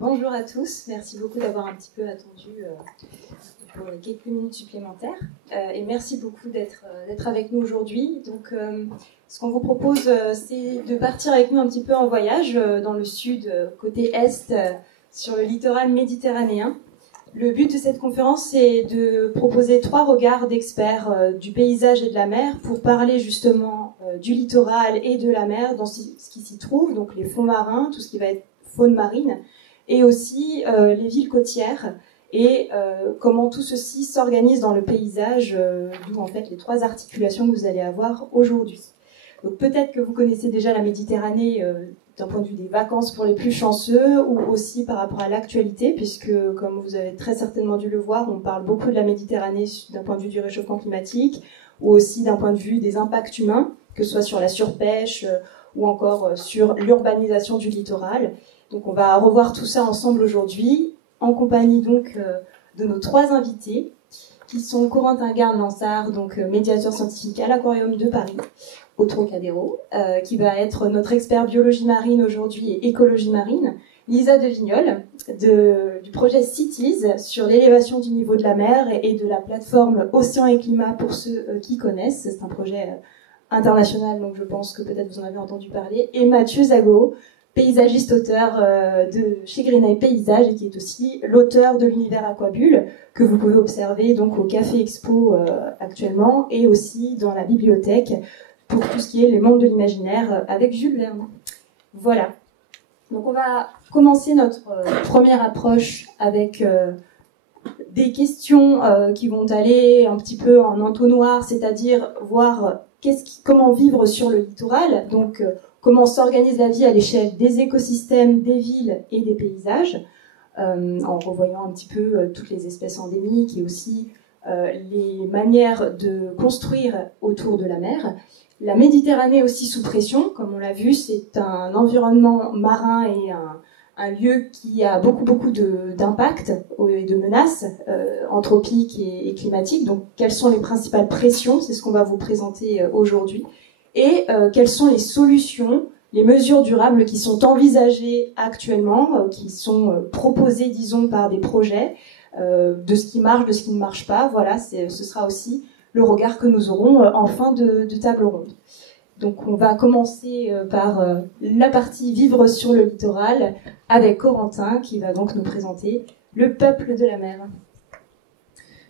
Bonjour à tous, merci beaucoup d'avoir un petit peu attendu pour quelques minutes supplémentaires et merci beaucoup d'être avec nous aujourd'hui. Donc, ce qu'on vous propose, c'est de partir avec nous un petit peu en voyage dans le sud, côté est, sur le littoral méditerranéen. Le but de cette conférence, c'est de proposer 3 regards d'experts du paysage et de la mer pour parler justement du littoral et de la mer dans ce qui s'y trouve, donc les fonds marins, tout ce qui va être faune marine, et aussi les villes côtières et comment tout ceci s'organise dans le paysage, d'où en fait les 3 articulations que vous allez avoir aujourd'hui. Donc peut-être que vous connaissez déjà la Méditerranée d'un point de vue des vacances pour les plus chanceux, ou aussi par rapport à l'actualité, puisque comme vous avez très certainement dû le voir, on parle beaucoup de la Méditerranée d'un point de vue du réchauffement climatique, ou aussi d'un point de vue des impacts humains, que ce soit sur la surpêche ou encore sur l'urbanisation du littoral. Donc on va revoir tout ça ensemble aujourd'hui, en compagnie donc de nos 3 invités, qui sont Corentin Garde-Lansard, donc médiateur scientifique à l'Aquarium de Paris, au Trocadéro, qui va être notre expert biologie marine aujourd'hui et écologie marine, Lisa de Vignol, du projet Cities sur l'élévation du niveau de la mer et de la plateforme Océan et Climat pour ceux qui connaissent. C'est un projet international, donc je pense que peut-être vous en avez entendu parler. Et Mathieu Zago, paysagiste auteur de chez Greeneye Paysage et qui est aussi l'auteur de l'univers Aquabulle que vous pouvez observer donc au Café Expo actuellement et aussi dans la bibliothèque pour tout ce qui est les mondes de l'imaginaire avec Jules Verne. Voilà. Donc on va commencer notre première approche avec des questions qui vont aller un petit peu en entonnoir, c'est-à-dire voir comment vivre sur le littoral, donc comment s'organise la vie à l'échelle des écosystèmes, des villes et des paysages, en revoyant un petit peu toutes les espèces endémiques et aussi les manières de construire autour de la mer. La Méditerranée aussi sous pression, comme on l'a vu, c'est un environnement marin et un lieu qui a beaucoup d'impacts et de menaces anthropiques et climatiques. Donc, quelles sont les principales pressions? C'est ce qu'on va vous présenter aujourd'hui. Et quelles sont les solutions, les mesures durables qui sont envisagées actuellement, qui sont proposées, disons, par des projets, de ce qui marche, de ce qui ne marche pas. Voilà, ce sera aussi le regard que nous aurons en fin de table ronde. Donc on va commencer par la partie vivre sur le littoral avec Corentin qui va donc nous présenter le peuple de la mer.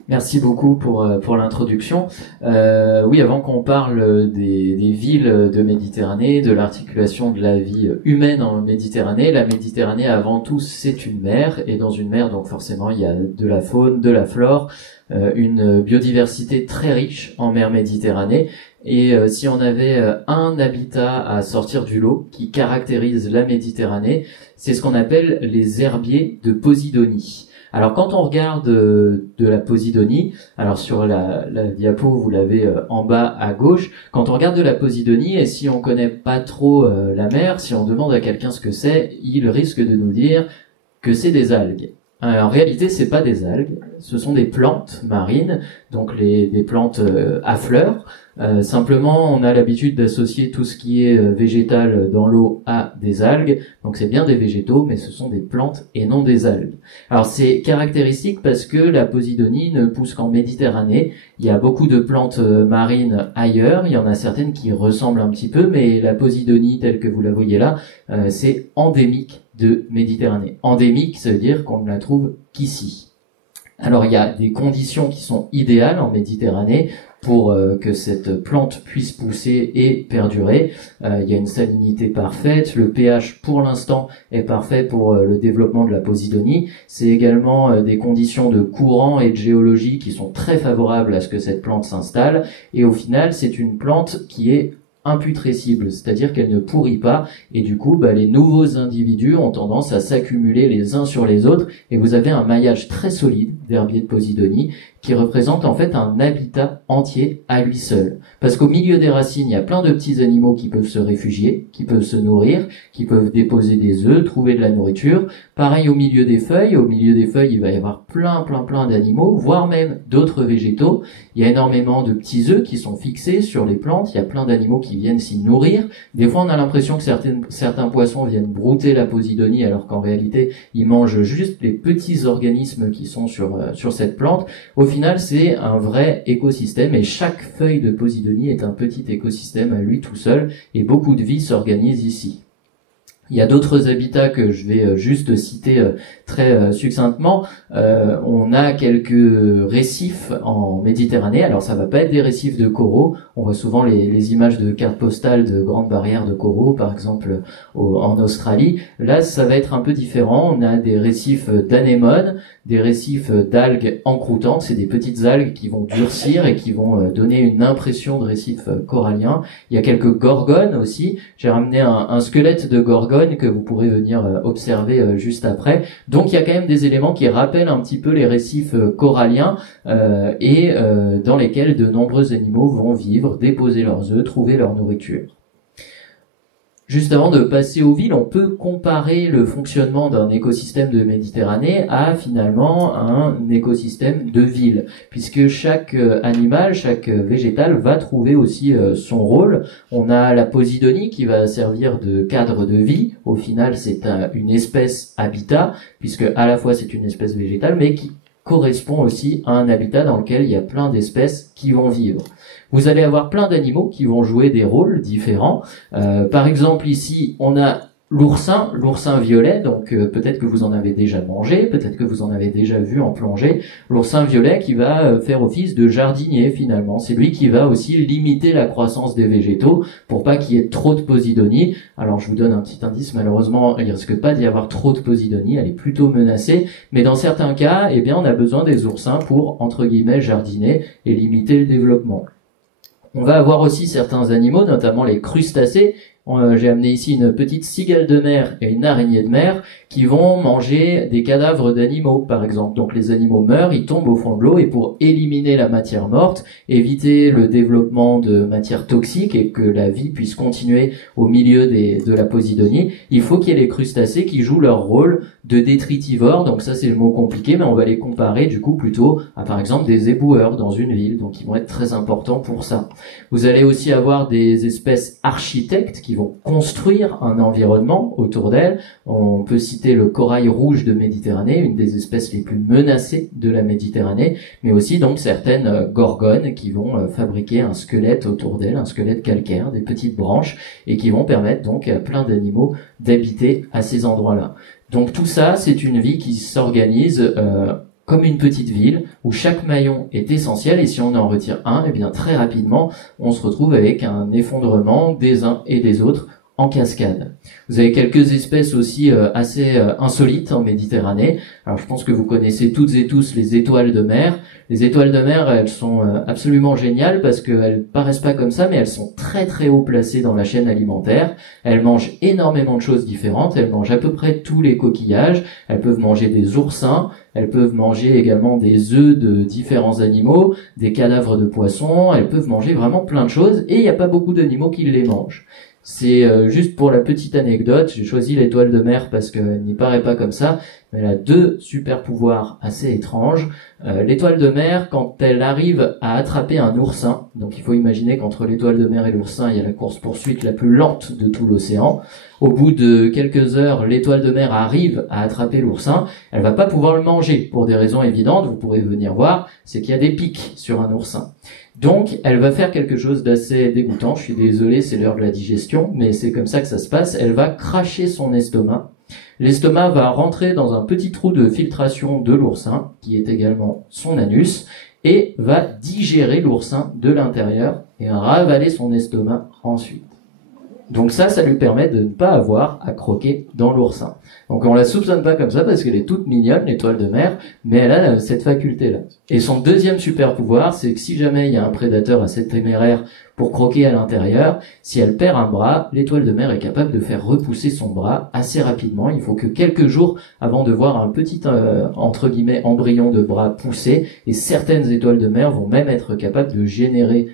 Merci beaucoup pour l'introduction. Oui, avant qu'on parle des villes de Méditerranée, de l'articulation de la vie humaine en Méditerranée, la Méditerranée avant tout c'est une mer, et dans une mer donc forcément il y a de la faune, de la flore, une biodiversité très riche en mer Méditerranée. Et si on avait un habitat à sortir du lot qui caractérise la Méditerranée, c'est ce qu'on appelle les herbiers de Posidonie. Alors quand on regarde de la Posidonie, alors sur la diapo vous l'avez en bas à gauche, quand on regarde de la Posidonie, et si on connaît pas trop la mer, si on demande à quelqu'un ce que c'est, il risque de nous dire que c'est des algues. En réalité, c'est pas des algues, ce sont des plantes marines, donc des plantes à fleurs. Simplement, on a l'habitude d'associer tout ce qui est végétal dans l'eau à des algues, donc c'est bien des végétaux, mais ce sont des plantes et non des algues. Alors c'est caractéristique parce que la Posidonie ne pousse qu'en Méditerranée. Il y a beaucoup de plantes marines ailleurs, il y en a certaines qui ressemblent un petit peu, mais la Posidonie telle que vous la voyez là, c'est endémique de Méditerranée. Endémique, ça veut dire qu'on ne la trouve qu'ici. Alors il y a des conditions qui sont idéales en Méditerranée pour que cette plante puisse pousser et perdurer. Il y a une salinité parfaite, le pH pour l'instant est parfait pour le développement de la Posidonie. C'est également des conditions de courant et de géologie qui sont très favorables à ce que cette plante s'installe, et au final c'est une plante qui est imputrescible, c'est-à-dire qu'elle ne pourrit pas, et du coup les nouveaux individus ont tendance à s'accumuler les uns sur les autres, et vous avez un maillage très solide d'herbiers de Posidonie qui représente en fait un habitat entier à lui seul. Parce qu'au milieu des racines, il y a plein de petits animaux qui peuvent se réfugier, qui peuvent se nourrir, qui peuvent déposer des œufs, trouver de la nourriture. Pareil au milieu des feuilles, il va y avoir plein d'animaux, voire même d'autres végétaux. Il y a énormément de petits œufs qui sont fixés sur les plantes, il y a plein d'animaux qui qui viennent s'y nourrir. Des fois, on a l'impression que certains poissons viennent brouter la posidonie, alors qu'en réalité, ils mangent juste les petits organismes qui sont sur cette plante. Au final, c'est un vrai écosystème, et chaque feuille de posidonie est un petit écosystème à lui tout seul, et beaucoup de vie s'organise ici. Il y a d'autres habitats que je vais juste citer très succinctement. On a quelques récifs en Méditerranée. Alors ça va pas être des récifs de coraux. On voit souvent les images de cartes postales de grandes barrières de coraux, par exemple en Australie. Là, ça va être un peu différent. On a des récifs d'anémones, des récifs d'algues encroutantes. C'est des petites algues qui vont durcir et qui vont donner une impression de récif corallien. Il y a quelques gorgones aussi. J'ai ramené un squelette de gorgone que vous pourrez venir observer juste après. Donc il y a quand même des éléments qui rappellent un petit peu les récifs coralliens et dans lesquels de nombreux animaux vont vivre, déposer leurs œufs, trouver leur nourriture. Juste avant de passer aux villes, on peut comparer le fonctionnement d'un écosystème de Méditerranée à finalement un écosystème de ville, puisque chaque animal, chaque végétal va trouver aussi son rôle. On a la posidonie qui va servir de cadre de vie. Au final, c'est une espèce habitat, puisque à la fois c'est une espèce végétale, mais qui correspond aussi à un habitat dans lequel il y a plein d'espèces qui vont vivre. Vous allez avoir plein d'animaux qui vont jouer des rôles différents. Par exemple, ici, on a l'oursin violet, donc peut-être que vous en avez déjà mangé, peut-être que vous en avez déjà vu en plongée. L'oursin violet qui va faire office de jardinier finalement. C'est lui qui va aussi limiter la croissance des végétaux pour pas qu'il y ait trop de posidonie. Alors je vous donne un petit indice, malheureusement il risque pas d'y avoir trop de posidonie, elle est plutôt menacée, mais dans certains cas, eh bien on a besoin des oursins pour, entre guillemets, jardiner et limiter le développement. On va avoir aussi certains animaux, notamment les crustacés. J'ai amené ici une petite cigale de mer et une araignée de mer qui vont manger des cadavres d'animaux, par exemple. Donc les animaux meurent, ils tombent au fond de l'eau, et pour éliminer la matière morte, éviter le développement de matière toxique et que la vie puisse continuer au milieu de la posidonie, il faut qu'il y ait les crustacés qui jouent leur rôle de détritivores. Donc ça, c'est le mot compliqué, mais on va les comparer du coup plutôt à, par exemple, des éboueurs dans une ville. Donc ils vont être très importants pour ça. Vous allez aussi avoir des espèces architectes qui vont construire un environnement autour d'elles. On peut citer le corail rouge de Méditerranée, une des espèces les plus menacées de la Méditerranée, mais aussi donc certaines gorgones qui vont fabriquer un squelette autour d'elles, un squelette calcaire, des petites branches, et qui vont permettre donc à plein d'animaux d'habiter à ces endroits-là. Donc tout ça, c'est une vie qui s'organise comme une petite ville où chaque maillon est essentiel, et si on en retire un, eh bien très rapidement, on se retrouve avec un effondrement des uns et des autres en cascade. Vous avez quelques espèces aussi assez insolites en Méditerranée. Alors je pense que vous connaissez toutes et tous les étoiles de mer. Les étoiles de mer, elles sont absolument géniales parce qu'elles paraissent pas comme ça, mais elles sont très très haut placées dans la chaîne alimentaire. Elles mangent énormément de choses différentes. Elles mangent à peu près tous les coquillages. Elles peuvent manger des oursins. Elles peuvent manger également des œufs de différents animaux, des cadavres de poissons. Elles peuvent manger vraiment plein de choses, et il n'y a pas beaucoup d'animaux qui les mangent. C'est juste pour la petite anecdote, j'ai choisi l'étoile de mer parce qu'elle n'y paraît pas comme ça, mais elle a deux super pouvoirs assez étranges. L'étoile de mer, quand elle arrive à attraper un oursin, donc il faut imaginer qu'entre l'étoile de mer et l'oursin, il y a la course-poursuite la plus lente de tout l'océan. Au bout de quelques heures, l'étoile de mer arrive à attraper l'oursin. Elle va pas pouvoir le manger pour des raisons évidentes, vous pourrez venir voir, c'est qu'il y a des pics sur un oursin. Donc, elle va faire quelque chose d'assez dégoûtant. Je suis désolé, c'est l'heure de la digestion, mais c'est comme ça que ça se passe. Elle va cracher son estomac. L'estomac va rentrer dans un petit trou de filtration de l'oursin, qui est également son anus, et va digérer l'oursin de l'intérieur et ravaler son estomac ensuite. Donc ça lui permet de ne pas avoir à croquer dans l'oursin. Donc on la soupçonne pas comme ça parce qu'elle est toute mignonne, l'étoile de mer, mais elle a cette faculté-là. Et son deuxième super pouvoir, c'est que si jamais il y a un prédateur assez téméraire pour croquer à l'intérieur, si elle perd un bras, l'étoile de mer est capable de faire repousser son bras assez rapidement. Il faut que quelques jours avant de voir un petit, entre guillemets, embryon de bras pousser, et certaines étoiles de mer vont même être capables de générer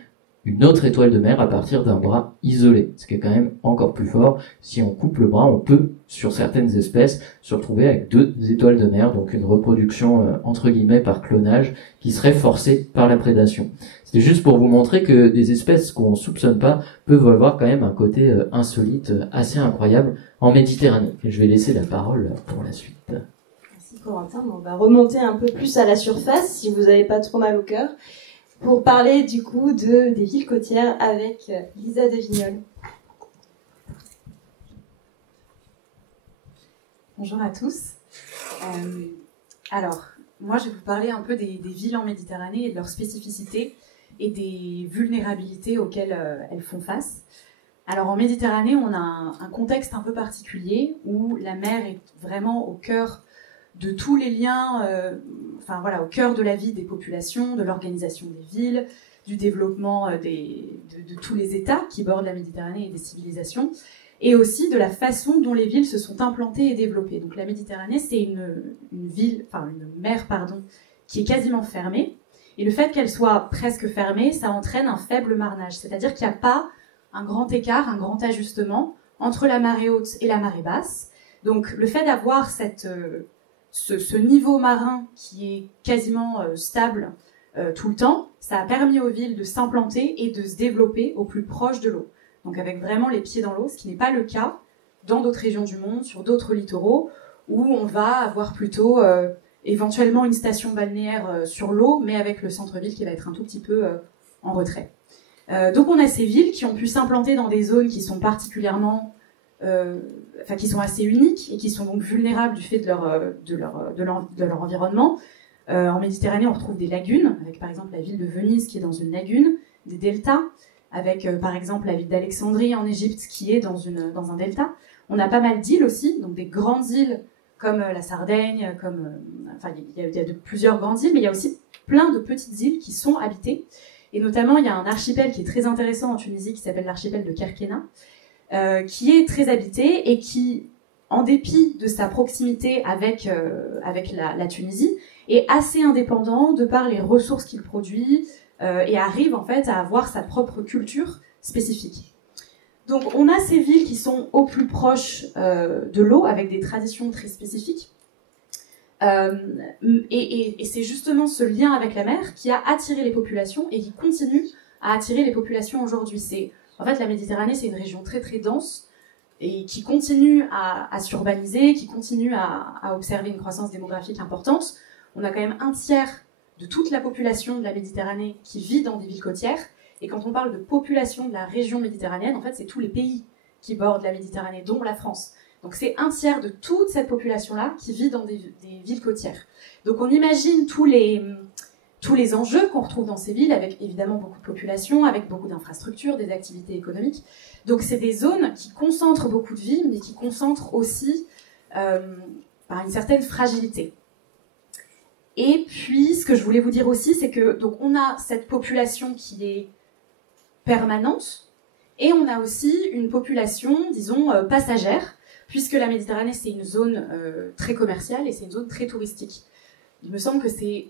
une autre étoile de mer à partir d'un bras isolé, ce qui est quand même encore plus fort. Si on coupe le bras, on peut, sur certaines espèces, se retrouver avec 2 étoiles de mer, donc une reproduction entre guillemets par clonage qui serait forcée par la prédation. C'est juste pour vous montrer que des espèces qu'on soupçonne pas peuvent avoir quand même un côté insolite, assez incroyable en Méditerranée. Et je vais laisser la parole pour la suite. Merci Corentin. On va remonter un peu plus à la surface, si vous n'avez pas trop mal au cœur, pour parler du coup des villes côtières avec Lisa de Vignolles. Bonjour à tous. Alors, moi je vais vous parler un peu des villes en Méditerranée et de leurs spécificités et des vulnérabilités auxquelles elles font face. Alors en Méditerranée, on a un contexte un peu particulier où la mer est vraiment au cœur de tous les liens, au cœur de la vie des populations, de l'organisation des villes, du développement de tous les États qui bordent la Méditerranée et des civilisations, et aussi de la façon dont les villes se sont implantées et développées. Donc la Méditerranée, c'est une mer, qui est quasiment fermée, et le fait qu'elle soit presque fermée, ça entraîne un faible marnage, c'est-à-dire qu'il n'y a pas un grand écart, un grand ajustement entre la marée haute et la marée basse. Donc le fait d'avoir ce niveau marin qui est quasiment stable tout le temps, ça a permis aux villes de s'implanter et de se développer au plus proche de l'eau. Donc avec vraiment les pieds dans l'eau, ce qui n'est pas le cas dans d'autres régions du monde, sur d'autres littoraux, où on va avoir plutôt éventuellement une station balnéaire sur l'eau, mais avec le centre-ville qui va être un tout petit peu en retrait. Donc on a ces villes qui ont pu s'implanter dans des zones qui sont particulièrement qui sont assez uniques et qui sont donc vulnérables du fait de leur environnement. En Méditerranée, on retrouve des lagunes, avec par exemple la ville de Venise qui est dans une lagune, des deltas, avec par exemple la ville d'Alexandrie en Égypte qui est dans un delta. On a pas mal d'îles aussi, donc des grandes îles comme la Sardaigne, il y a plusieurs grandes îles, mais il y a aussi plein de petites îles qui sont habitées. Et notamment, il y a un archipel qui est très intéressant en Tunisie qui s'appelle l'archipel de Kerkena, qui est très habité et qui, en dépit de sa proximité avec la Tunisie, est assez indépendant de par les ressources qu'il produit et arrive en fait à avoir sa propre culture spécifique. Donc on a ces villes qui sont au plus proche de l'eau avec des traditions très spécifiques. Et c'est justement ce lien avec la mer qui a attiré les populations et qui continue à attirer les populations aujourd'hui. En fait, la Méditerranée, c'est une région très très dense et qui continue à s'urbaniser, qui continue à observer une croissance démographique importante. On a quand même un tiers de toute la population de la Méditerranée qui vit dans des villes côtières. Et quand on parle de population de la région méditerranéenne, en fait, c'est tous les pays qui bordent la Méditerranée, dont la France. Donc c'est un tiers de toute cette population-là qui vit dans des villes côtières. Donc on imagine tous les enjeux qu'on retrouve dans ces villes, avec évidemment beaucoup de population, avec beaucoup d'infrastructures, des activités économiques. Donc c'est des zones qui concentrent beaucoup de vie, mais qui concentrent aussi une certaine fragilité. Et puis, ce que je voulais vous dire aussi, c'est que donc on a cette population qui est permanente, et on a aussi une population, disons, passagère, puisque la Méditerranée, c'est une zone très commerciale et c'est une zone très touristique. Il me semble que c'est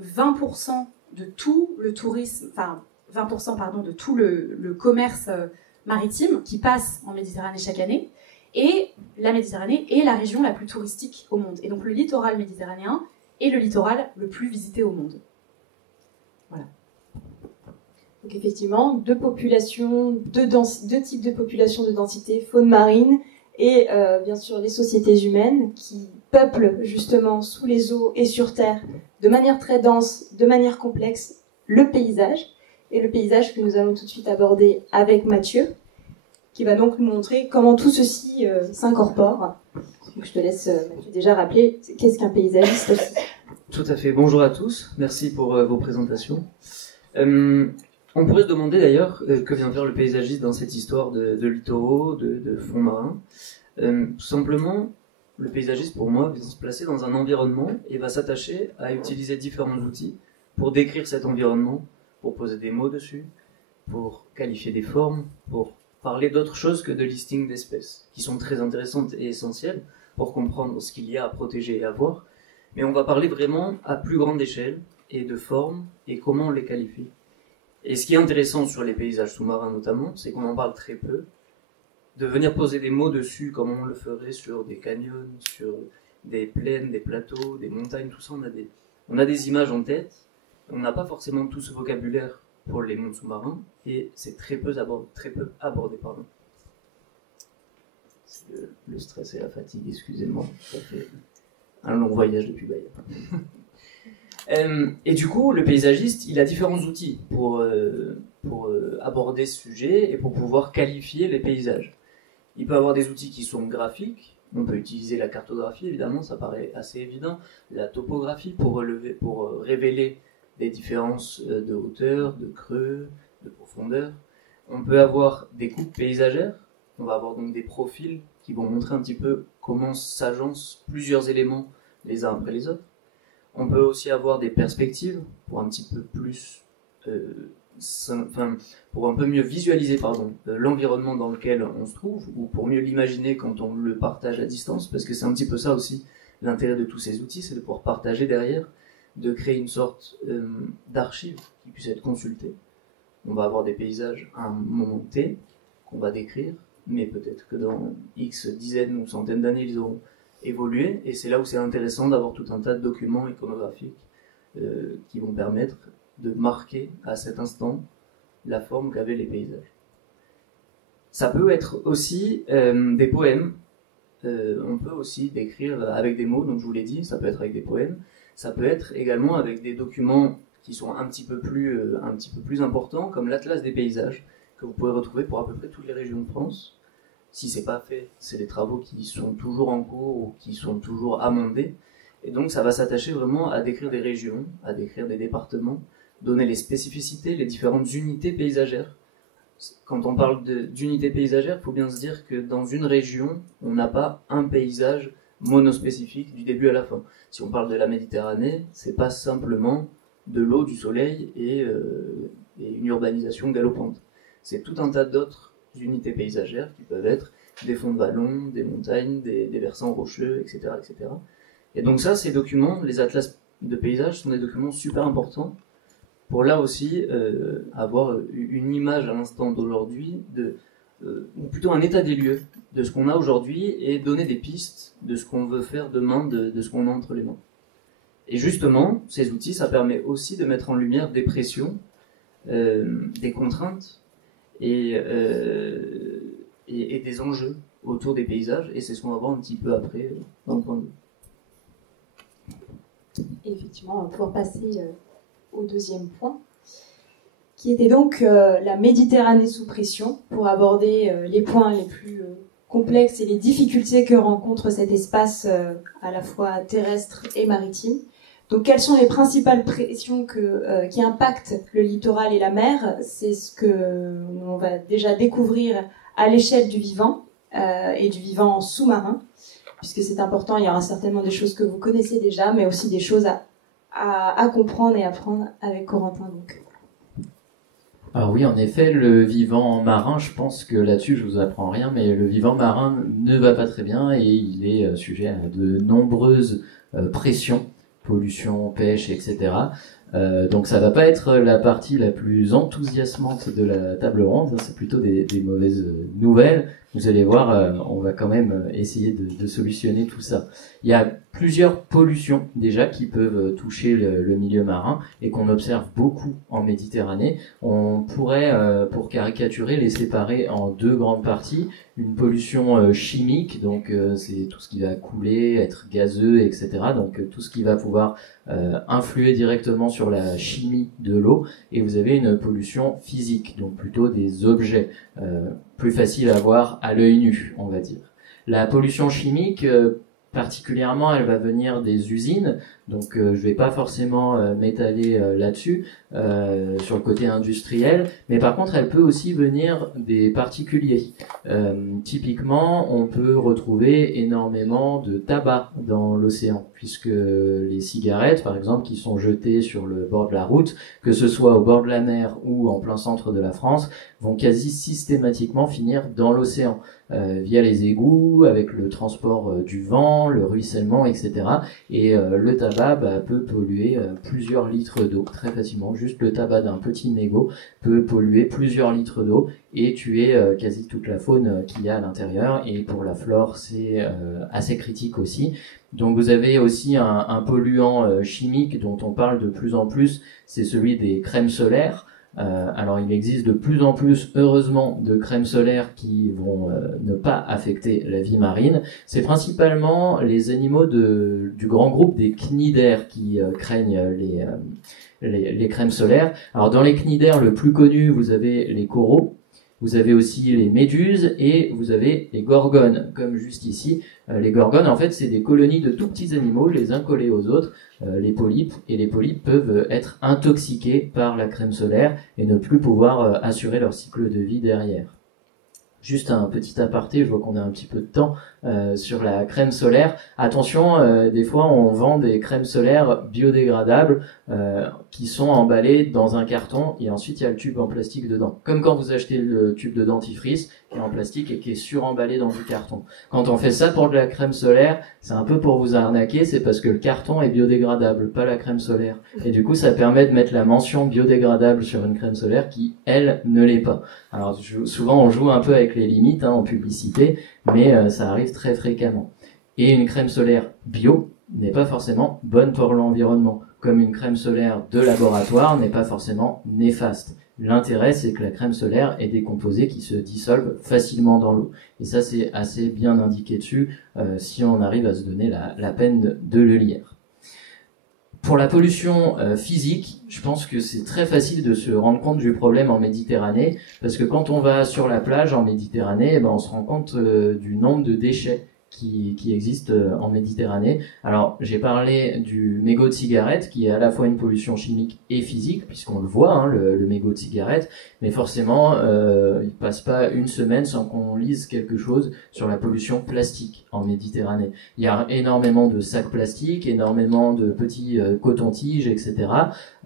20% de tout le tourisme, 20% de tout le commerce maritime qui passe en Méditerranée chaque année. Et la Méditerranée est la région la plus touristique au monde. Et donc le littoral méditerranéen est le littoral le plus visité au monde. Voilà. Donc effectivement, deux types de populations de densité, faune marine et bien sûr les sociétés humaines qui peuplent justement sous les eaux et sur terre de manière très dense, de manière complexe, le paysage. Et le paysage que nous allons tout de suite aborder avec Mathieu, qui va donc nous montrer comment tout ceci s'incorpore. Donc je te laisse, Mathieu, déjà rappeler qu'est-ce qu'un paysagiste aussi. Tout à fait. Bonjour à tous. Merci pour vos présentations. On pourrait se demander d'ailleurs que vient faire le paysagiste dans cette histoire de littoraux, de fonds marins. Tout simplement, le paysagiste, pour moi, vient se placer dans un environnement et va s'attacher à utiliser différents outils pour décrire cet environnement, pour poser des mots dessus, pour qualifier des formes, pour parler d'autre chose que de listing d'espèces, qui sont très intéressantes et essentielles pour comprendre ce qu'il y a à protéger et à voir. Mais on va parler vraiment à plus grande échelle, et de formes, et comment on les qualifie. Et ce qui est intéressant sur les paysages sous-marins notamment, c'est qu'on en parle très peu. De venir poser des mots dessus comme on le ferait sur des canyons, sur des plaines, des plateaux, des montagnes, tout ça, on a des images en tête. On n'a pas forcément tout ce vocabulaire pour les mondes sous-marins et c'est très peu abordé. Pardon. Le stress et la fatigue, excusez-moi, ça fait un long voyage depuis Bayeux. Et du coup, le paysagiste, il a différents outils pour aborder ce sujet et pour pouvoir qualifier les paysages. Il peut avoir des outils qui sont graphiques. On peut utiliser la cartographie, évidemment, ça paraît assez évident. La topographie pour révéler des différences de hauteur, de creux, de profondeur. On peut avoir des coupes paysagères. On va avoir donc des profils qui vont montrer un petit peu comment s'agencent plusieurs éléments les uns après les autres. On peut aussi avoir des perspectives pour un petit peu plus, pour un peu mieux visualiser l'environnement dans lequel on se trouve, ou pour mieux l'imaginer quand on le partage à distance, parce que c'est un petit peu ça aussi l'intérêt de tous ces outils, c'est de pouvoir partager derrière, de créer une sorte d'archive qui puisse être consultée. On va avoir des paysages à un moment T qu'on va décrire, mais peut-être que dans X dizaines ou centaines d'années, ils auront évolué, et c'est là où c'est intéressant d'avoir tout un tas de documents iconographiques qui vont permettre de marquer à cet instant la forme qu'avaient les paysages. Ça peut être aussi des poèmes, on peut aussi décrire avec des mots, donc je vous l'ai dit, ça peut être avec des poèmes, ça peut être également avec des documents qui sont un petit peu plus importants, comme l'Atlas des paysages, que vous pouvez retrouver pour à peu près toutes les régions de France. Si c'est pas fait, c'est des travaux qui sont toujours en cours ou qui sont toujours amendés. Et donc ça va s'attacher vraiment à décrire des régions, à décrire des départements, donner les spécificités, les différentes unités paysagères. Quand on parle d'unités paysagères, il faut bien se dire que dans une région, on n'a pas un paysage monospécifique du début à la fin. Si on parle de la Méditerranée, c'est pas simplement de l'eau, du soleil et une urbanisation galopante. C'est tout un tas d'autres unités paysagères qui peuvent être des fonds de vallons, des montagnes, des versants rocheux, etc., etc. Et donc ça, ces documents, les atlas de paysages, sont des documents super importants pour là aussi avoir une image à l'instant d'aujourd'hui, ou plutôt un état des lieux de ce qu'on a aujourd'hui et donner des pistes de ce qu'on veut faire demain, de ce qu'on a entre les mains. Et justement, ces outils, ça permet aussi de mettre en lumière des pressions, des contraintes et des enjeux autour des paysages, et c'est ce qu'on va voir un petit peu après dans le point de vue. Et effectivement, on va pouvoir passer au deuxième point, qui était donc la Méditerranée sous pression, pour aborder les points les plus complexes et les difficultés que rencontre cet espace à la fois terrestre et maritime. Donc, quelles sont les principales pressions qui impactent le littoral et la mer? C'est ce que on va déjà découvrir à l'échelle du vivant et du vivant sous-marin, puisque c'est important. Il y aura certainement des choses que vous connaissez déjà, mais aussi des choses à comprendre et apprendre avec Corentin. Donc. Alors oui, en effet, le vivant marin, je pense que là-dessus, je vous apprends rien, mais le vivant marin ne va pas très bien et il est sujet à de nombreuses pressions. Pollution, pêche, etc. Donc ça va pas être la partie la plus enthousiasmante de la table ronde, c'est plutôt des mauvaises nouvelles. Vous allez voir, on va quand même essayer de solutionner tout ça. Il y a plusieurs pollutions déjà qui peuvent toucher le milieu marin et qu'on observe beaucoup en Méditerranée. On pourrait, pour caricaturer, les séparer en deux grandes parties. Une pollution chimique, donc c'est tout ce qui va couler, être gazeux, etc. Donc tout ce qui va pouvoir influer directement sur la chimie de l'eau. Et vous avez une pollution physique, donc plutôt des objets, plus facile à voir à l'œil nu, on va dire. La pollution chimique, particulièrement, elle va venir des usines, donc je vais pas forcément m'étaler là-dessus, sur le côté industriel, mais par contre elle peut aussi venir des particuliers. Typiquement, on peut retrouver énormément de tabac dans l'océan, puisque les cigarettes, par exemple, qui sont jetées sur le bord de la route, que ce soit au bord de la mer ou en plein centre de la France, vont quasi systématiquement finir dans l'océan, via les égouts, avec le transport du vent, le ruissellement, etc. Et le tabac peut polluer plusieurs litres d'eau très facilement. Juste le tabac d'un petit mégot peut polluer plusieurs litres d'eau et tuer quasi toute la faune qu'il y a à l'intérieur. Et pour la flore, c'est assez critique aussi. Donc vous avez aussi un polluant chimique dont on parle de plus en plus, c'est celui des crèmes solaires. Alors il existe de plus en plus, heureusement, de crèmes solaires qui vont ne pas affecter la vie marine. C'est principalement les animaux du grand groupe des cnidaires qui craignent les crèmes solaires. Alors dans les cnidaires, le plus connu, vous avez les coraux, vous avez aussi les méduses et vous avez les gorgones, comme juste ici. Les gorgones, en fait, c'est des colonies de tout petits animaux, les uns collés aux autres, les polypes, et les polypes peuvent être intoxiqués par la crème solaire et ne plus pouvoir assurer leur cycle de vie derrière. Juste un petit aparté, je vois qu'on a un petit peu de temps sur la crème solaire. Attention, des fois on vend des crèmes solaires biodégradables qui sont emballées dans un carton et ensuite il y a le tube en plastique dedans. Comme quand vous achetez le tube de dentifrice qui est en plastique et qui est suremballé dans du carton. Quand on fait ça pour de la crème solaire, c'est un peu pour vous arnaquer, c'est parce que le carton est biodégradable, pas la crème solaire. Et du coup ça permet de mettre la mention biodégradable sur une crème solaire qui, elle, ne l'est pas. Alors souvent on joue un peu avec les limites en publicité, mais ça arrive très fréquemment. Et une crème solaire bio n'est pas forcément bonne pour l'environnement, comme une crème solaire de laboratoire n'est pas forcément néfaste. L'intérêt, c'est que la crème solaire ait des composés qui se dissolvent facilement dans l'eau. Et ça, c'est assez bien indiqué dessus, si on arrive à se donner la peine de le lire. Pour la pollution physique, je pense que c'est très facile de se rendre compte du problème en Méditerranée, parce que quand on va sur la plage en Méditerranée, on se rend compte du nombre de déchets qui existent en Méditerranée. Alors, j'ai parlé du mégot de cigarette, qui est à la fois une pollution chimique et physique, puisqu'on le voit, le mégot de cigarette, mais forcément, il passe pas une semaine sans qu'on lise quelque chose sur la pollution plastique en Méditerranée. Il y a énormément de sacs plastiques, énormément de petits cotons-tiges, etc.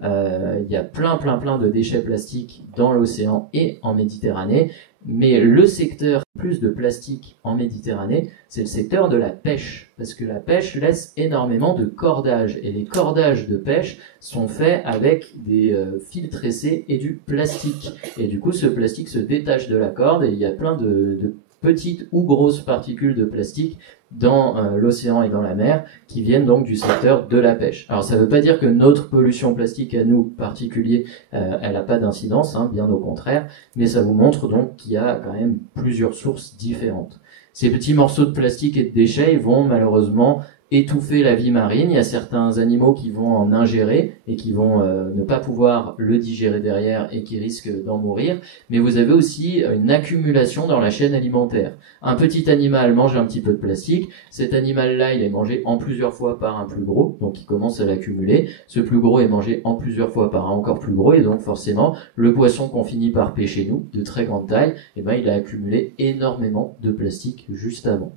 Il y a plein de déchets plastiques dans l'océan et en Méditerranée. Mais le secteur plus de plastique en Méditerranée, c'est le secteur de la pêche, parce que la pêche laisse énormément de cordages, et les cordages de pêche sont faits avec des fils tressés et du plastique. Et du coup, ce plastique se détache de la corde, et il y a plein de petites ou grosses particules de plastique dans l'océan et dans la mer, qui viennent donc du secteur de la pêche. Alors ça ne veut pas dire que notre pollution plastique à nous, particulier, elle n'a pas d'incidence, bien au contraire, mais ça vous montre donc qu'il y a quand même plusieurs sources différentes. Ces petits morceaux de plastique et de déchets vont malheureusement étouffer la vie marine. Il y a certains animaux qui vont en ingérer et qui vont ne pas pouvoir le digérer derrière et qui risquent d'en mourir. Mais vous avez aussi une accumulation dans la chaîne alimentaire. Un petit animal mange un petit peu de plastique. Cet animal-là, il est mangé en plusieurs fois par un plus gros, donc il commence à l'accumuler. Ce plus gros est mangé en plusieurs fois par un encore plus gros, et donc forcément, le poisson qu'on finit par pêcher nous, de très grande taille, il a accumulé énormément de plastique juste avant.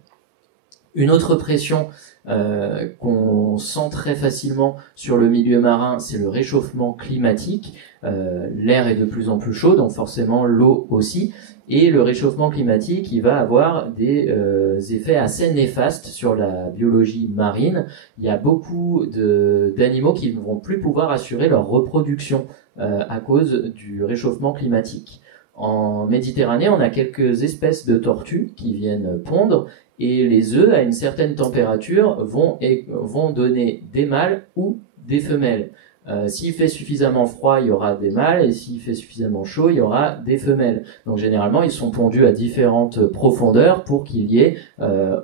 Une autre pression qu'on sent très facilement sur le milieu marin, c'est le réchauffement climatique. L'air est de plus en plus chaud, donc forcément l'eau aussi. Et le réchauffement climatique, il va avoir des effets assez néfastes sur la biologie marine. Il y a beaucoup d'animaux qui ne vont plus pouvoir assurer leur reproduction à cause du réchauffement climatique. En Méditerranée, on a quelques espèces de tortues qui viennent pondre, et les œufs, à une certaine température, vont donner des mâles ou des femelles. S'il fait suffisamment froid, il y aura des mâles, et s'il fait suffisamment chaud, il y aura des femelles. Donc généralement, ils sont pondus à différentes profondeurs pour qu'il y ait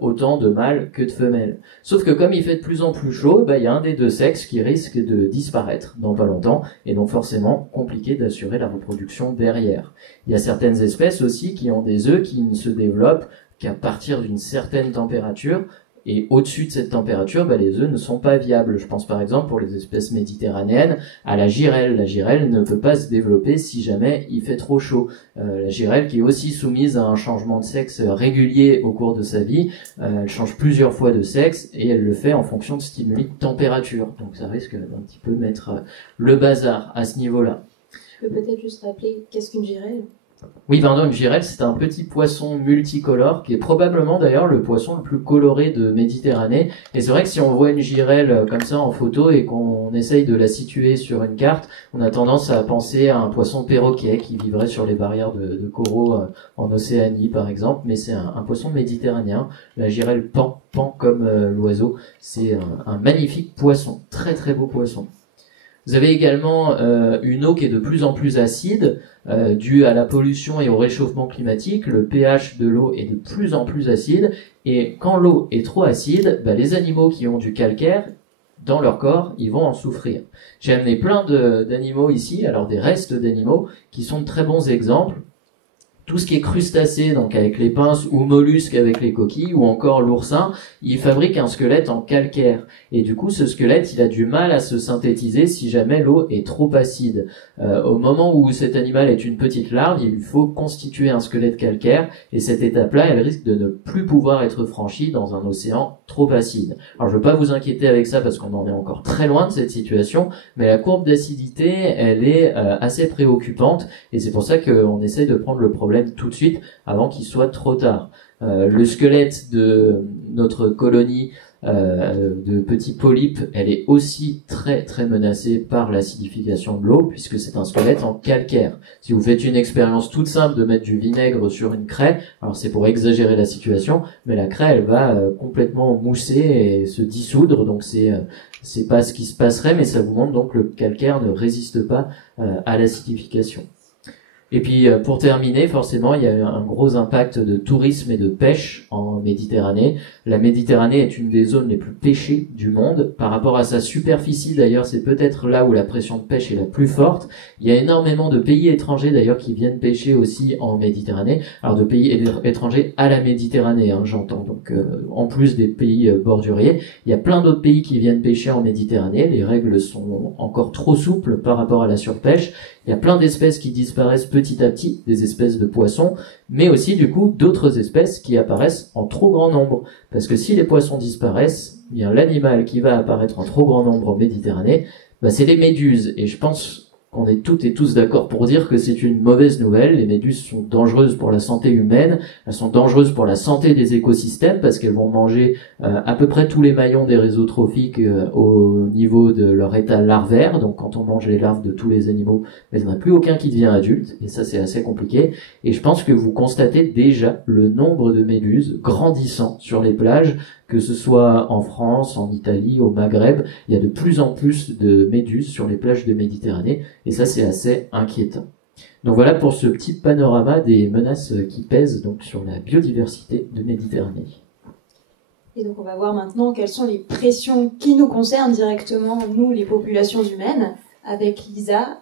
autant de mâles que de femelles. Sauf que comme il fait de plus en plus chaud, il y a un des deux sexes qui risque de disparaître dans pas longtemps, et donc forcément compliqué d'assurer la reproduction derrière. Il y a certaines espèces aussi qui ont des œufs qui ne se développent qu'à partir d'une certaine température, Et au-dessus de cette température, les œufs ne sont pas viables. Je pense par exemple pour les espèces méditerranéennes à la girelle. La girelle ne peut pas se développer si jamais il fait trop chaud. La girelle qui est aussi soumise à un changement de sexe régulier au cours de sa vie, elle change plusieurs fois de sexe et elle le fait en fonction de stimuli de température. Donc ça risque d'un petit peu mettre le bazar à ce niveau-là. Tu peux peut-être juste rappeler qu'est-ce qu'une girelle ? Oui, pardon, une girelle, c'est un petit poisson multicolore qui est probablement d'ailleurs le poisson le plus coloré de Méditerranée. Et c'est vrai que si on voit une girelle comme ça en photo et qu'on essaye de la situer sur une carte, on a tendance à penser à un poisson perroquet qui vivrait sur les barrières de coraux en Océanie par exemple. Mais c'est un poisson méditerranéen. La girelle pend comme l'oiseau. C'est un magnifique poisson, très très beau poisson. Vous avez également une eau qui est de plus en plus acide, due à la pollution et au réchauffement climatique. Le pH de l'eau est de plus en plus acide, et quand l'eau est trop acide, les animaux qui ont du calcaire dans leur corps, ils vont en souffrir. J'ai amené plein d'animaux ici, alors des restes d'animaux, qui sont de très bons exemples. Tout ce qui est crustacé, donc avec les pinces, ou mollusques avec les coquilles, ou encore l'oursin, il fabrique un squelette en calcaire. Et du coup, ce squelette, il a du mal à se synthétiser si jamais l'eau est trop acide. Au moment où cet animal est une petite larve, il lui faut constituer un squelette calcaire, et cette étape-là, elle risque de ne plus pouvoir être franchie dans un océan trop acide. Alors, je ne veux pas vous inquiéter avec ça, parce qu'on en est encore très loin de cette situation, mais la courbe d'acidité, elle est assez préoccupante, et c'est pour ça qu'on essaie de prendre le problème tout de suite avant qu'il soit trop tard. Le squelette de notre colonie de petits polypes, elle est aussi très très menacée par l'acidification de l'eau puisque c'est un squelette en calcaire. Si vous faites une expérience toute simple de mettre du vinaigre sur une craie, alors c'est pour exagérer la situation, mais la craie elle va complètement mousser et se dissoudre, donc c'est pas ce qui se passerait, mais ça vous montre donc que le calcaire ne résiste pas à l'acidification. Et puis pour terminer, forcément, il y a un gros impact de tourisme et de pêche en Méditerranée. La Méditerranée est une des zones les plus pêchées du monde. Par rapport à sa superficie, d'ailleurs, c'est peut-être là où la pression de pêche est la plus forte. Il y a énormément de pays étrangers, d'ailleurs, qui viennent pêcher aussi en Méditerranée. Alors de pays étrangers à la Méditerranée, j'entends. Donc en plus des pays borduriers, il y a plein d'autres pays qui viennent pêcher en Méditerranée. Les règles sont encore trop souples par rapport à la surpêche. Il y a plein d'espèces qui disparaissent petit à petit, des espèces de poissons, mais aussi du coup d'autres espèces qui apparaissent en trop grand nombre. Parce que si les poissons disparaissent, bien l'animal qui va apparaître en trop grand nombre en Méditerranée, c'est les méduses. Et je pense qu'on est toutes et tous d'accord pour dire que c'est une mauvaise nouvelle. Les méduses sont dangereuses pour la santé humaine, elles sont dangereuses pour la santé des écosystèmes parce qu'elles vont manger à peu près tous les maillons des réseaux trophiques au niveau de leur état larvaire. Donc quand on mange les larves de tous les animaux, il n'y en a plus aucun qui devient adulte, et ça c'est assez compliqué. Et je pense que vous constatez déjà le nombre de méduses grandissant sur les plages, que ce soit en France, en Italie, au Maghreb, il y a de plus en plus de méduses sur les plages de Méditerranée, et ça c'est assez inquiétant. Donc voilà pour ce petit panorama des menaces qui pèsent donc sur la biodiversité de Méditerranée. Et donc on va voir maintenant quelles sont les pressions qui nous concernent directement, nous les populations humaines, avec Lisa,